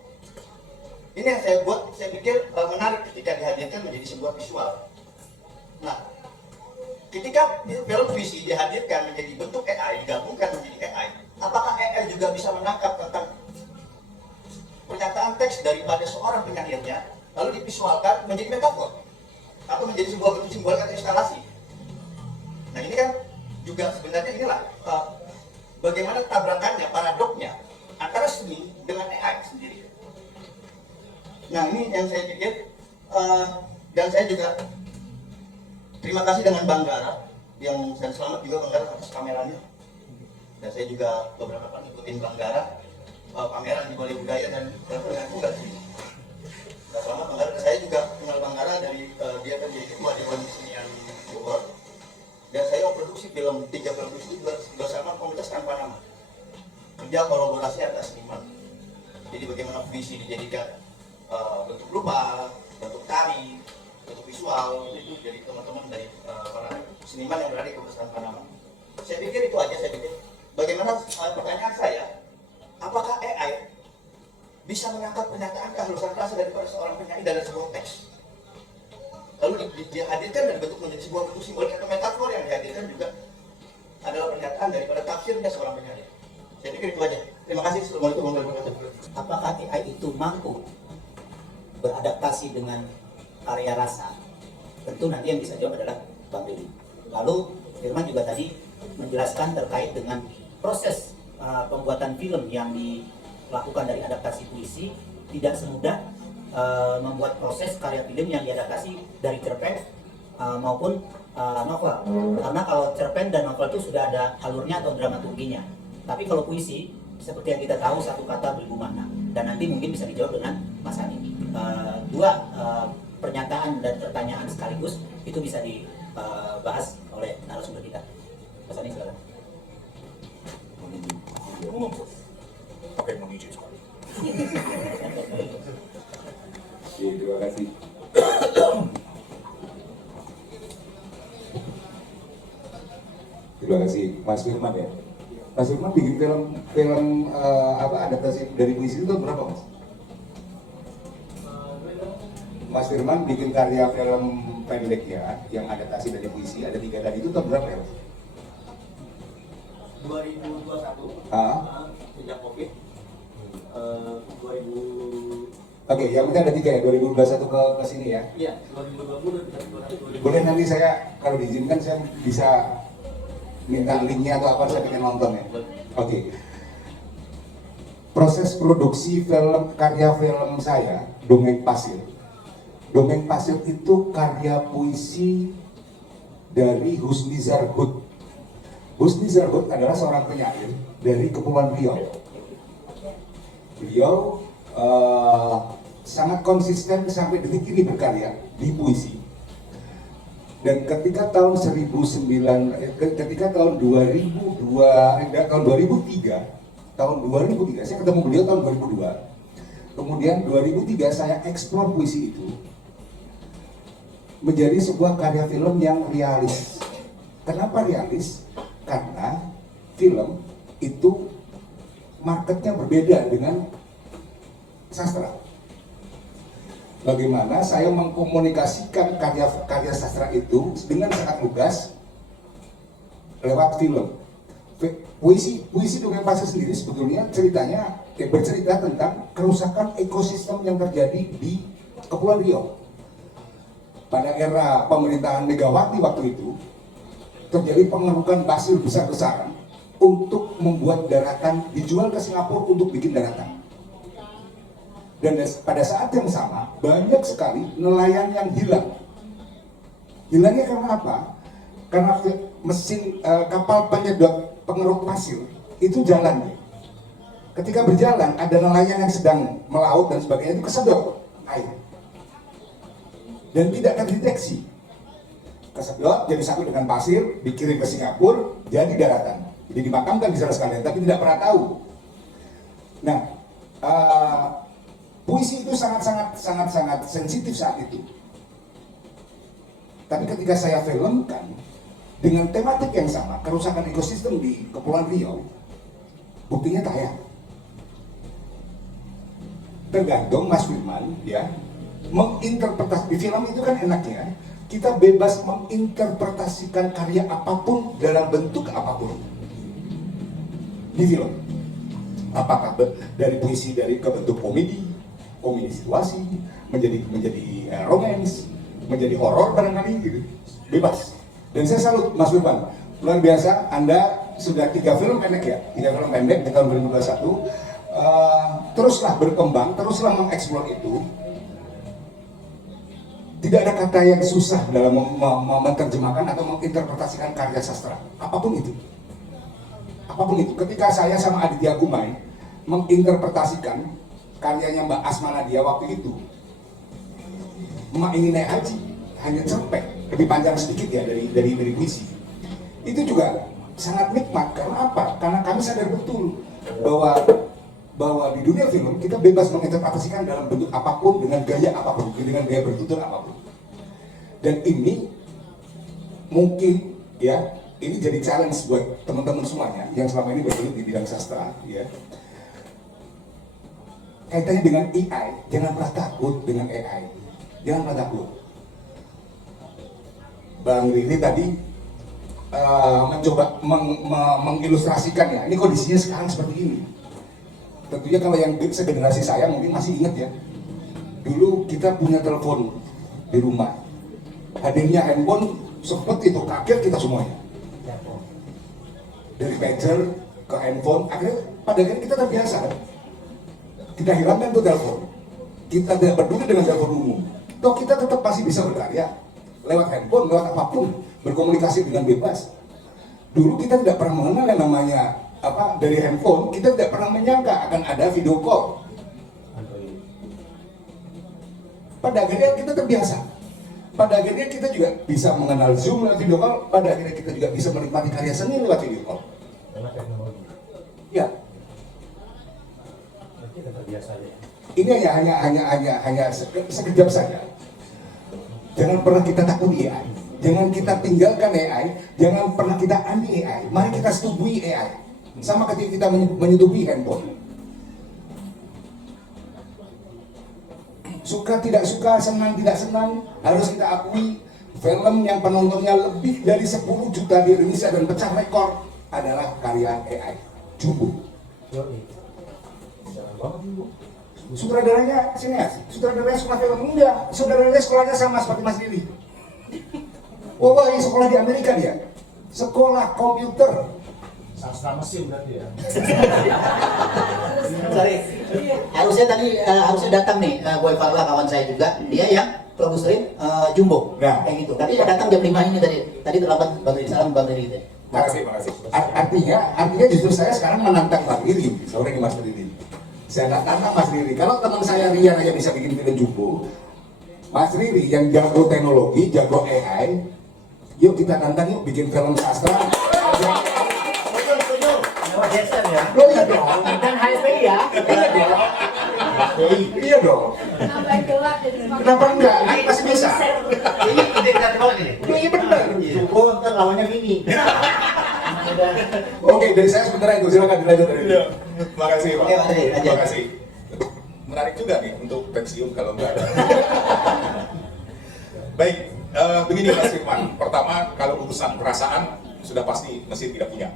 Ini yang saya buat, saya pikir menarik ketika dihadirkan menjadi sebuah visual. Nah, ketika film puisi dihadirkan menjadi bentuk AI, digabungkan menjadi AI, apakah AI juga bisa menangkap tentang pernyataan teks daripada seorang penyairnya, lalu divisualkan menjadi metafor, atau menjadi sebuah bentuk simbolik atau instalasi? Nah, ini kan juga sebenarnya inilah bagaimana tabrakannya, paradoknya antara seni dengan AI sendiri. Nah, ini yang saya pikir, dan saya juga terima kasih dengan Bang Gara, dan selamat juga Bang Gara atas kameranya. Dan saya juga beberapa kali ikutin Bang Gara pameran di Balai Budaya dan dengan juga sih. Nah, selamat Bang Gara. Saya juga kenal Bang Gara dari dia kan jadi ketua Dewan Kesenian Bogor. Dan saya memproduksi 3 film itu bersama komunitas Tanpa Nama. Kerja kolaborasi antar seniman. Jadi bagaimana puisi dijadikan bentuk rupa, bentuk tari, bentuk visual, itu jadi teman-teman dari para seniman yang berada di komunitas Tanpa Nama. Saya pikir itu aja, saya pikir. Bagaimana pertanyaan saya, apakah AI bisa menangkap pernyataan kehalusan rasa daripada seorang penyair dalam sebuah teks? Lalu dihadirkan dan bentuk menjadi sebuah bentuk simbolik atau metafor yang dihadirkan juga adalah pernyataan daripada tafsirnya seorang penyair. Saya pikir itu aja. Terima kasih. Assalamualaikum warahmatullahi wabarakatuh. Apakah AI itu mampu beradaptasi dengan karya rasa? Tentu nanti yang bisa jawab adalah Bang Billy. Lalu Firman juga tadi menjelaskan terkait dengan proses pembuatan film yang dilakukan dari adaptasi puisi tidak semudah membuat proses karya film yang diadaptasi dari cerpen maupun novel. Karena kalau cerpen dan novel itu sudah ada alurnya atau dramaturginya. Tapi kalau puisi, seperti yang kita tahu, satu kata beribu makna. Dan nanti mungkin bisa dijawab dengan Mas Hani. Dua pernyataan dan pertanyaan sekaligus itu bisa dibahas oleh narasumber kita. Mas Hani, silakan. Oke, menghijau sekali. Terima kasih. Terima kasih Mas Firman ya. Mas Firman bikin film adaptasi dari puisi itu berapa Mas? Mas Firman bikin karya film pendek ya, yang adaptasi dari puisi ada 3 tadi itu tahun berapa ya Mas? 2021. Sejak Covid. 2000. Oke, yang penting ada 3 ya, 2021 ke sini ya? Iya, 2020 dan 2021. Boleh nanti saya, kalau diizinkan saya bisa minta linknya atau apa, saya pengen nonton ya? Oke. proses produksi karya film saya, Dongeng Pasir. Dongeng Pasir itu karya puisi dari Husni Zarhud. Husni Zarhud adalah seorang penyair dari Kepulauan Riau. Beliau sangat konsisten sampai detik ini berkarya di puisi. Dan ketika tahun 2003, saya ketemu beliau tahun 2002. Kemudian 2003 saya eksplor puisi itu menjadi sebuah karya film yang realis. Kenapa realis? Karena film itu marketnya berbeda dengan sastra. Bagaimana saya mengkomunikasikan karya sastra itu dengan sangat lugas lewat film. Puisi Dongeng Pasir sendiri sebetulnya ceritanya bercerita tentang kerusakan ekosistem yang terjadi di Kepulauan Riau. Pada era pemerintahan Megawati waktu itu terjadi pengerukan pasir besar-besaran untuk membuat daratan, dijual ke Singapura untuk bikin daratan. Dan pada saat yang sama banyak sekali nelayan yang hilang. Hilangnya karena apa? Karena mesin kapal penyedot pengeruk pasir itu jalan. Ketika berjalan ada nelayan yang sedang melaut dan sebagainya, itu kesedot air dan tidak terdeteksi. Kesedot jadi satu dengan pasir, dikirim ke Singapura, jadi daratan. Jadi dimakamkan di sana sekalian, tapi tidak pernah tahu. Nah, puisi itu sangat sensitif saat itu. Tapi ketika saya filmkan dengan tematik yang sama, kerusakan ekosistem di Kepulauan Riau, buktinya tayang. Tergantung Mas Firman, ya, menginterpretasi. Di film itu kan enaknya kita bebas menginterpretasikan karya apapun dalam bentuk apapun di film. Apakah dari puisi dari ke bentuk komedi situasi, menjadi romance, menjadi horor barangkali gitu, bebas. Dan saya salut Mas Firman, luar biasa. Anda sudah 3 film pendek ya, 3 film pendek di tahun 2021. Teruslah berkembang, teruslah mengeksplor itu. Tidak ada kata yang susah dalam menerjemahkan atau menginterpretasikan karya sastra, apapun itu. Apapun itu. Ketika saya sama Aditya Kumai menginterpretasikan karyanya Mbak Asma Nadia waktu itu, Emak Ingin Naik Haji, hanya cerpen, lebih panjang sedikit ya dari puisi. Itu juga sangat nikmat. Karena apa? Karena kami sadar betul bahwa di dunia film kita bebas menginterpretasikan dalam bentuk apapun, dengan gaya apapun, dengan gaya bertutur apapun. Dan ini mungkin ya, ini jadi challenge buat teman-teman semuanya yang selama ini bergelut di bidang sastra, ya. Kaitannya dengan AI, jangan pernah takut dengan AI, jangan pernah takut. Bang Riri tadi mencoba mengilustrasikan ya, ini kondisinya sekarang seperti ini. Tentunya kalau yang segenerasi saya mungkin masih ingat ya, dulu kita punya telepon di rumah, hadirnya handphone seperti itu, kaget kita semuanya. Dari pager ke handphone, akhirnya pada akhirnya kita terbiasa kan? Kita hilangkan tuh telepon, kita tidak peduli dengan telepon umum, toh kita tetap pasti bisa berkarya lewat handphone, lewat apapun, berkomunikasi dengan bebas. Dulu kita tidak pernah mengenal yang namanya dari handphone, kita tidak pernah menyangka akan ada video call. Pada akhirnya kita terbiasa. Pada akhirnya kita juga bisa mengenal Zoom lewat video call. Pada akhirnya kita juga bisa menikmati karya seni lewat video call. Ya. Ini hanya sekejap saja. Jangan pernah kita takuti AI. Jangan kita tinggalkan AI. Jangan pernah kita anti AI. Mari kita setubui AI. Sama ketika kita menyetubui handphone. Suka tidak suka, senang tidak senang, harus kita akui film yang penontonnya lebih dari 10 juta di Indonesia dan pecah rekor adalah karya AI. Jumbo. Sutradaranya sineas, sutradaranya sekolah film enggak, sutradaranya sekolahnya sama seperti Mas Diri. Wah, sekolah di Amerika dia, sekolah komputer. Sastra mesin berarti ya. Sorry. Harusnya datang nih Boy Farla kawan saya juga, dia yang produserin Jumbo. Nah. Kayak gitu. Tapi nggak datang jam 5 ini tadi. Tadi terlambat Bang Riri. Salam Bang Riri gitu. Makasih. Artinya justru saya sekarang menantang Mas Riri. Sore ini Mas Riri. Saya nggak tantang Mas Riri. Kalau teman saya Rian aja bisa bikin film Jumbo, Mas Riri yang jago teknologi, jago AI, yuk kita tantang yuk bikin film sastra. Lewat Jackson ya. Loh iya dong. Dan HSPI ya. Iya dong. Iya dong. Nambahin gelap jadi semakin. Kenapa enggak? Kan masih bisa. Ini ide kreatif banget ini. Iya benar. Jumbo ntar lawannya Mini. Oke, dari saya sebentar itu silakan dilanjut. Makasih Pak. Oke, Pak Tri, lanjut. Makasih. Menarik juga nih untuk pensiun kalau enggak ada. Baik, begini Mas Firman. Pertama, kalau urusan perasaan sudah pasti mesin tidak punya.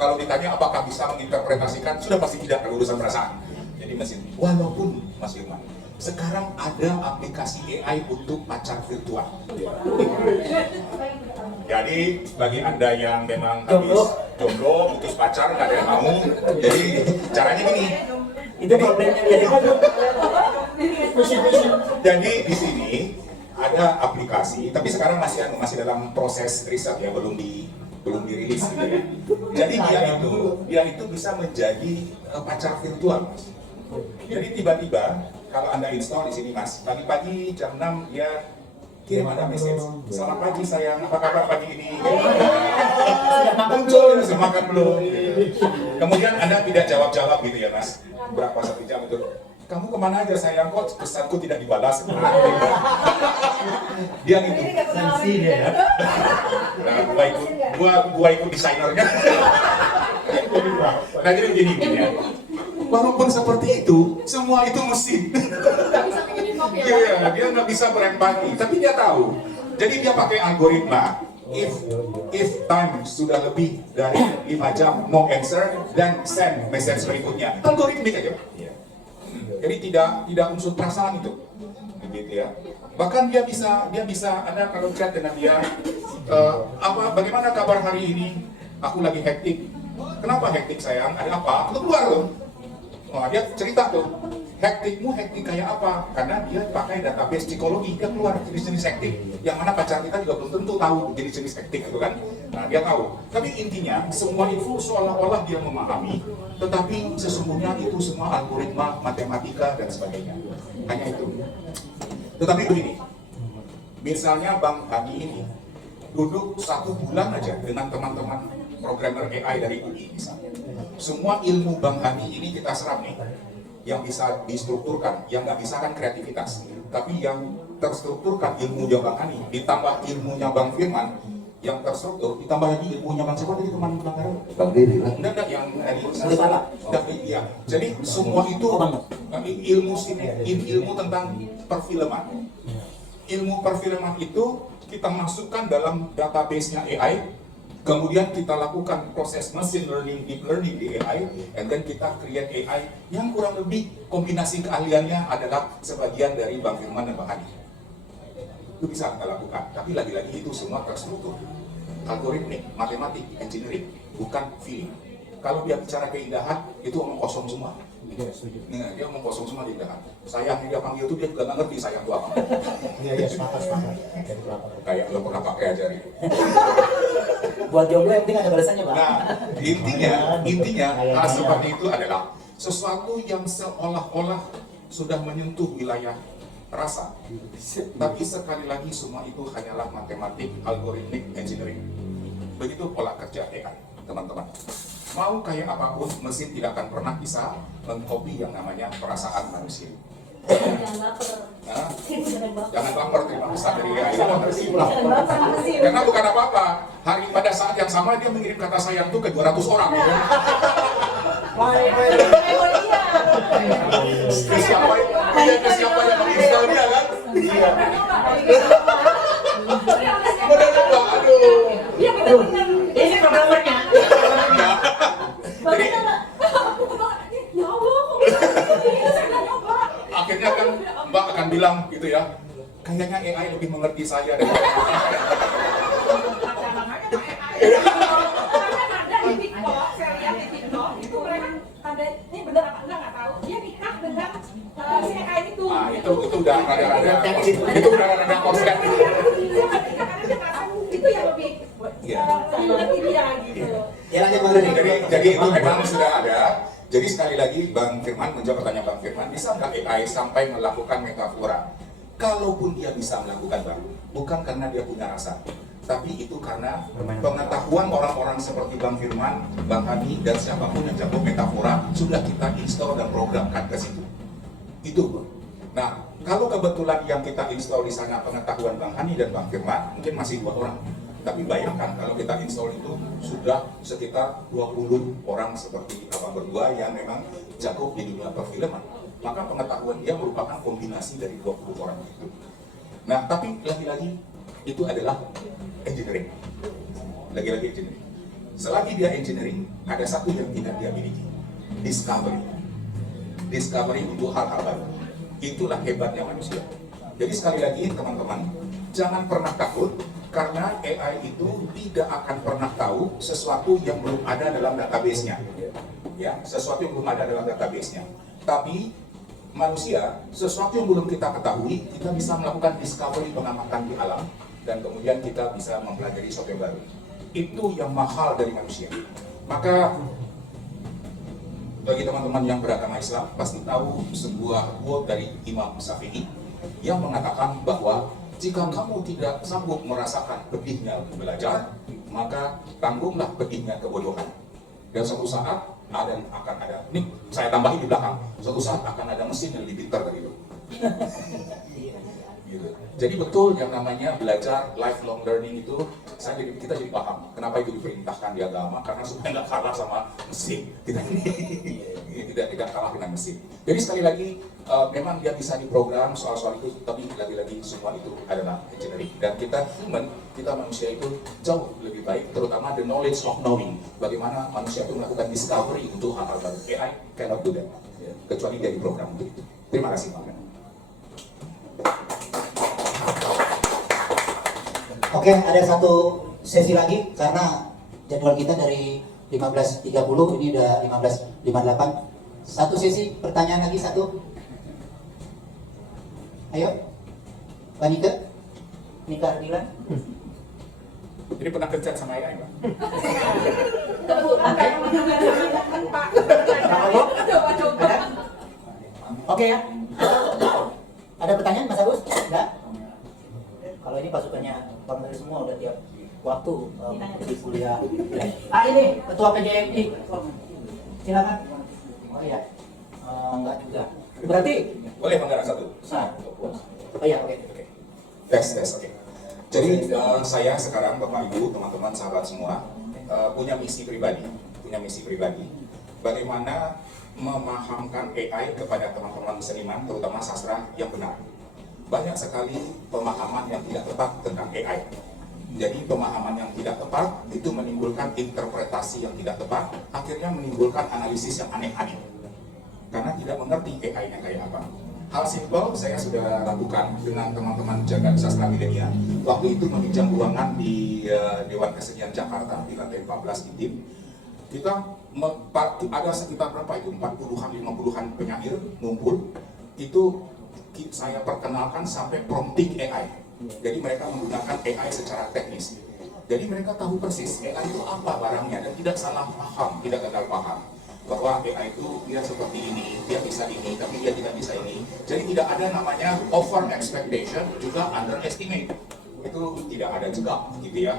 Kalau ditanya apakah bisa menginterpretasikan, sudah pasti tidak kalau urusan perasaan. Jadi mesin. Walaupun Mas Firman, sekarang ada aplikasi AI untuk pacar virtual. Jadi bagi Anda yang memang habis jomblo, putus pacar, nggak ada yang mau, jadi caranya gini. Itu problemnya jadi Jadi di sini ada aplikasi, tapi sekarang masih dalam proses riset ya, belum dirilis. Gitu ya. Jadi dia itu bisa menjadi pacar virtual, Mas. Jadi tiba-tiba kalau Anda install di sini, Mas, pagi-pagi jam 6 dia kirim ada message. Selamat pagi sayang, apa kabar pagi ini? Muncul, sudah makan belum? Kemudian Anda tidak jawab-jawab gitu ya, Mas. Berapa 1 jam itu? Kamu kemana aja sayang, kok pesanku tidak dibalas? Dia gitu. sensi dia ya. Nah, gua ikut desainernya. Nah jadi begini ya. Walaupun seperti itu, semua itu mesin. Iya, dia nggak bisa berempati, tapi dia tahu. Jadi dia pakai algoritma. If time sudah lebih dari 5 jam no answer, dan send message berikutnya. Algoritmik aja. Jadi tidak unsur perasaan itu, gitu ya. Bahkan dia bisa Anda kalau chat dengan dia, bagaimana kabar hari ini? Aku lagi hektik. Kenapa hektik sayang? Ada apa? Aku keluar loh. Wah, dia cerita tuh, hektik kayak apa? Karena dia pakai database psikologi, dia keluar jenis-jenis hektik. Yang mana pacar kita juga belum tentu tahu jenis-jenis hektik itu kan. Nah, dia tahu. Tapi intinya, semua itu seolah-olah dia memahami, tetapi sesungguhnya itu semua algoritma, matematika, dan sebagainya. Hanya itu. Tetapi begini, misalnya Bang Hani ini duduk 1 bulan aja dengan teman-teman programmer AI dari UI misalnya. Semua ilmu Bang Hani ini kita serap nih, yang bisa distrukturkan, yang nggak bisa kan kreativitas, tapi yang terstrukturkan ilmunya Bang Hani, ditambah ilmunya Bang Firman, yang terstruktur, ditambah lagi ilmunya Bang siapa tadi teman Bang Haro? Bang Riri lah. Enggak, yang ya. Jadi semua itu ilmu tentang perfilman. Ilmu perfilman itu kita masukkan dalam database-nya AI, kemudian kita lakukan proses machine learning, deep learning di AI, and then kita create AI yang kurang lebih kombinasi keahliannya adalah sebagian dari Bang Firman dan Bang Hadi. Itu bisa kita lakukan, tapi lagi-lagi itu semua terstruktur, algoritmik, matematik, engineering, bukan feeling. Kalau dia bicara keindahan, itu omong kosong semua. Nah, dia omong kosong semua keindahan. Sayang dia panggil itu dia juga nggak ngerti sayang itu apa. Iya, sepakat. Kayak lo pernah pakai aja gitu. Buat jomblo yang penting ada balasannya, Pak. Nah, intinya hal seperti itu adalah sesuatu yang seolah-olah sudah menyentuh wilayah rasa. Tapi sekali lagi semua itu hanyalah matematik, algoritmik, engineering. Begitu pola kerja AI, teman-teman. Mau kayak apapun, mesin tidak akan pernah bisa mengcopy yang namanya perasaan manusia. Jangan baper. Nah, Jangan baper. jangan baper terima pesan dari AI. Jangan baper sama sih. Karena bukan apa-apa. Pada saat yang sama dia mengirim kata sayang itu ke 200 orang. Ke siapa yang menginstal dia kan? Iya. Modalnya dong, aduh. Iya benar-benar. Ini programmernya. Jadi ya Allah, kok bisa saya nggak nyoba. akhirnya kan Mbak akan bilang gitu ya, kayaknya AI lebih mengerti saya daripada itu udah rada-rada itu udah rada konslet. Itu yang lebih lebih dia gitu. Ya lanjut Bang Doni. Jadi itu memang sudah ada. Jadi sekali lagi Bang Firman, menjawab pertanyaan Bang Firman, bisa nggak AI sampai melakukan metafora? Kalaupun dia bisa melakukan, Bang, bukan karena dia punya rasa, tapi itu karena pengetahuan orang-orang seperti Bang Firman, Bang Hani, dan siapapun yang jago metafora sudah kita install dan programkan ke situ. Itu. Nah, kalau kebetulan yang kita install di sana pengetahuan Bang Hani dan Bang Firman, mungkin masih 2 orang. Tapi bayangkan kalau kita install itu sudah sekitar 20 orang seperti Abang berdua yang memang jago di dunia perfilman. Maka pengetahuan dia merupakan kombinasi dari 20 orang itu. Nah, tapi lagi-lagi itu adalah engineering. Lagi-lagi engineering. Selagi dia engineering, ada satu yang tidak dia miliki. Discovery. Discovery untuk hal-hal baru. Itulah hebatnya manusia. Jadi sekali lagi teman-teman, jangan pernah takut karena AI itu tidak akan pernah tahu sesuatu yang belum ada dalam database-nya. Ya, sesuatu yang belum ada dalam database-nya. Tapi manusia, sesuatu yang belum kita ketahui, kita bisa melakukan discovery, pengamatan di alam, dan kemudian kita bisa mempelajari sesuatu yang baru. Itu yang mahal dari manusia. Maka bagi teman-teman yang beragama Islam pasti tahu sebuah quote dari Imam Syafi'i yang mengatakan bahwa jika kamu tidak sanggup merasakan pedihnya belajar, maka tanggunglah pedihnya kebodohan. Dan suatu saat akan ada. Nih, saya tambahin di belakang. Suatu saat akan ada mesin yang lebih pintar dari itu. Gitu. Jadi betul yang namanya belajar lifelong learning itu, kita jadi paham kenapa itu diperintahkan di agama, karena supaya nggak kalah sama mesin. Tidak kalah dengan mesin. Jadi sekali lagi memang dia bisa diprogram soal-soal itu, tapi lagi-lagi semua itu adalah engineering. Dan kita human, kita manusia itu jauh lebih baik, terutama the knowledge of knowing. Bagaimana manusia itu melakukan discovery untuk hal-hal baru. AI cannot do that, kecuali dia diprogram untuk itu. Terima kasih Pak. Oke, ada satu sesi lagi karena jadwal kita dari 15.30 ini udah 15.58. Satu sesi pertanyaan lagi satu. Ayo, Pak Nika Ardilan. Jadi pernah kencan sama AI, Pak? Ada? Oke ya. Ada pertanyaan Mas Agus? Enggak? Kalau ini pasukannya Bang dari semua udah tiap waktu di kuliah. Ini Ketua PJMI. Silakan. Oh iya. Enggak juga. Berarti Boleh Bang satu. Oh iya, oke. Tes, oke. Jadi saya sekarang Bapak Ibu, teman-teman, sahabat semua punya misi pribadi. Bagaimana memahamkan AI kepada teman-teman seniman, terutama sastra yang benar. Banyak sekali pemahaman yang tidak tepat tentang AI. Jadi pemahaman yang tidak tepat itu menimbulkan interpretasi yang tidak tepat, akhirnya menimbulkan analisis yang aneh-aneh. Karena tidak mengerti AI-nya kayak apa. Hal simpel saya sudah lakukan dengan teman-teman jagat sastra milenial. Waktu itu meminjam ruangan di Dewan Kesenian Jakarta di lantai 14 di TIM. Kita ada sekitar berapa itu, 40-an, 50-an penyair ngumpul. Itu saya perkenalkan sampai prompting AI. Jadi mereka menggunakan AI secara teknis. Jadi mereka tahu persis AI itu apa barangnya dan tidak salah paham, tidak gagal paham. Bahwa AI itu dia seperti ini, dia bisa ini, tapi dia tidak bisa ini. Jadi tidak ada namanya over expectation, juga underestimate. Itu tidak ada juga, gitu ya.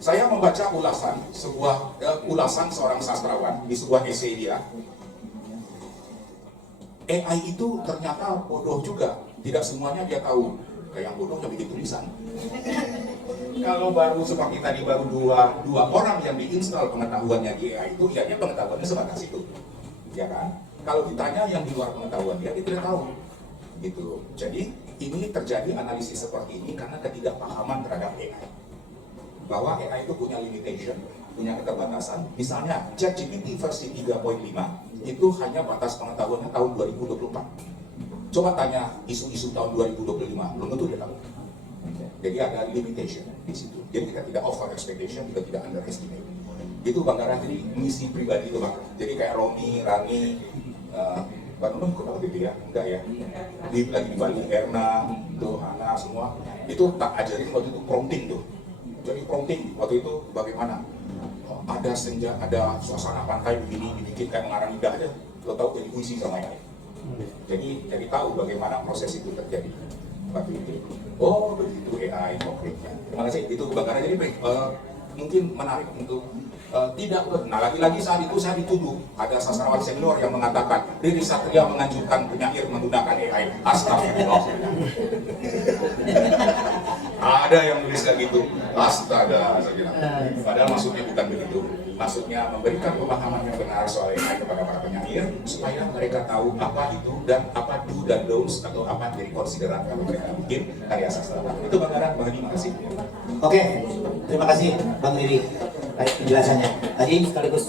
Saya membaca ulasan seorang sastrawan di sebuah esai dia. AI itu ternyata bodoh juga, tidak semuanya dia tahu. Kayak yang bodoh yang bikin tulisan. Kalau baru seperti tadi baru dua orang yang diinstal pengetahuannya di AI itu, ya dia pengetahuannya sebatas itu, ya kan? Kalau ditanya yang di luar pengetahuan dia tidak tahu, gitu. Jadi ini terjadi analisis seperti ini karena ketidakpahaman terhadap AI. Bahwa AI itu punya limitation, punya keterbatasan. Misalnya ChatGPT versi 3.5 itu hanya batas pengetahuannya tahun 2024. Coba tanya isu-isu tahun 2025, belum tentu dia tahu. Jadi ada limitation di situ. Jadi kita tidak over expectation, kita tidak underestimate. Itu Bang Gara, jadi misi pribadi itu Bang. Jadi kayak Romi, Rani, Bang Nunung ikut waktu itu ya? Enggak ya? Lagi di Bali, Erna, tuh, Hana, semua itu tak ajarin waktu itu prompting tuh. Jadi prompting waktu itu bagaimana? Ada senja, ada suasana pantai begini, dibikin kayak mengarang lidah aja. Lo tahu jadi puisi sama AI. Jadi tahu bagaimana proses itu terjadi waktu itu. Oh begitu AI konkretnya. Terima kasih. Itu kebakaran jadi mungkin menarik untuk tidak. Nah lagi-lagi saat itu saya dituduh ada sastrawan senior yang mengatakan Riri Satria menganjurkan penyair menggunakan AI. Astagfirullah. Ada yang nulis kayak gitu. Astaga, saya bilang. Padahal maksudnya bukan begitu. Maksudnya memberikan pemahaman yang benar soal AI kepada para penyair supaya mereka tahu apa itu dan apa do dan don'ts atau apa jadi konsideran kalau mereka bikin karya sastra. Itu Bang Ara, Bang Adi, makasih. Oke, terima kasih Bang Riri. Baik penjelasannya. Tadi sekaligus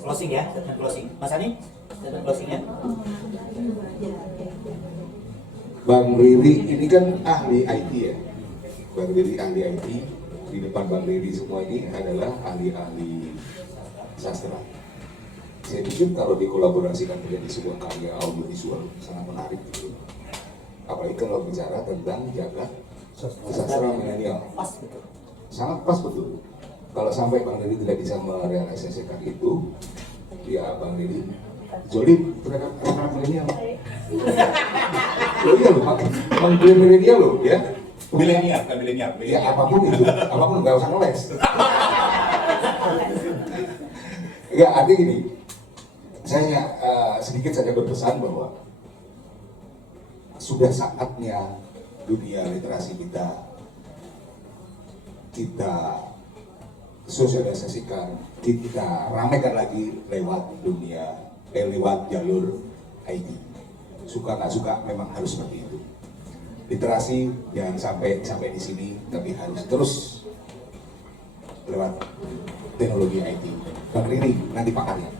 closing ya, statement closing. Mas Ani, statement closingnya. Bang Riri ini kan ahli IT ya. Bang Riri ahli IT. Di depan Bang Riri semua ini adalah ahli-ahli sastra. Saya pikir kalau dikolaborasikan menjadi sebuah karya audiovisual sangat menarik gitu. Apalagi kalau bicara tentang jagat sastra milenial. Sangat pas betul. Kalau sampai Bang Riri tidak bisa merealisasikan itu, ya Bang Riri jolim terhadap anak milenial. Loh iya loh, mengklaim milenial loh ya. Milenial, kan milenial. Ya apapun itu, apapun nggak usah ngeles. Ya artinya gini, saya sedikit saja berpesan bahwa sudah saatnya dunia literasi kita sosialisasikan, kita ramaikan lagi lewat lewat jalur IT. Suka nggak suka memang harus seperti itu. Literasi jangan sampai di sini, tapi harus terus lewat teknologi IT. Bang Riri nanti pakarnya.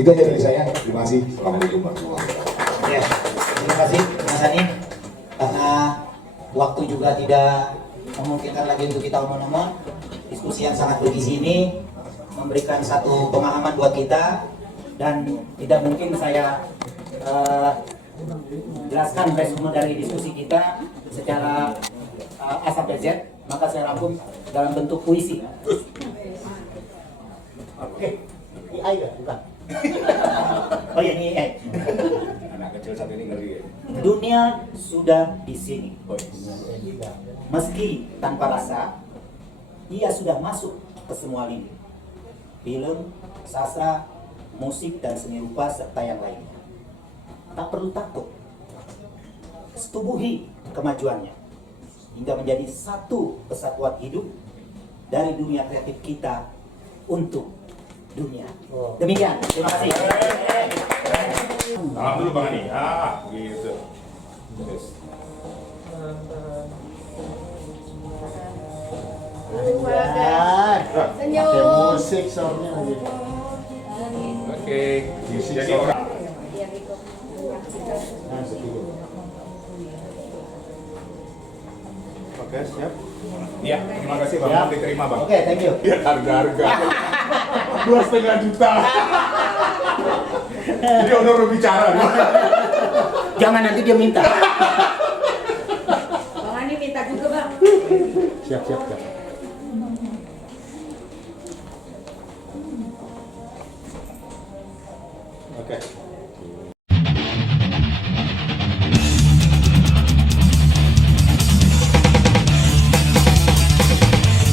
Itu aja dari saya. Terima kasih. Assalamualaikum warahmatullahi wabarakatuh. Ya, terima kasih Mas Ani. Karena waktu juga tidak memungkinkan lagi untuk kita omong-omong, diskusi yang sangat bergizi ini memberikan satu pemahaman buat kita dan tidak mungkin saya jelaskan resume dari diskusi kita secara A sampai Z, maka saya rangkum dalam bentuk puisi. Oke, AI ya, bukan? Oh iya, ini AI. Anak kecil saat ini ngeri ya. Dunia sudah di sini. Meski tanpa rasa, ia sudah masuk ke semua lini. Film, sastra, musik, dan seni rupa, serta yang lainnya. Tak perlu takut. Setubuhi kemajuannya hingga menjadi satu kesatuan hidup dari dunia kreatif kita untuk dunia. Demikian, terima kasih. Salam dulu Bang Ani. Gitu. Terus. Senyum. Pakai musik soalnya lagi. Oke. Jadi orang. Oke, siap. Iya, terima kasih Bang. Siap. Diterima Bang. Oke, thank you. Ya harga-harga. 2,5 juta. Jadi honor berbicara. Jangan nanti dia minta. Bang Ani minta juga bang. Siap. Oke.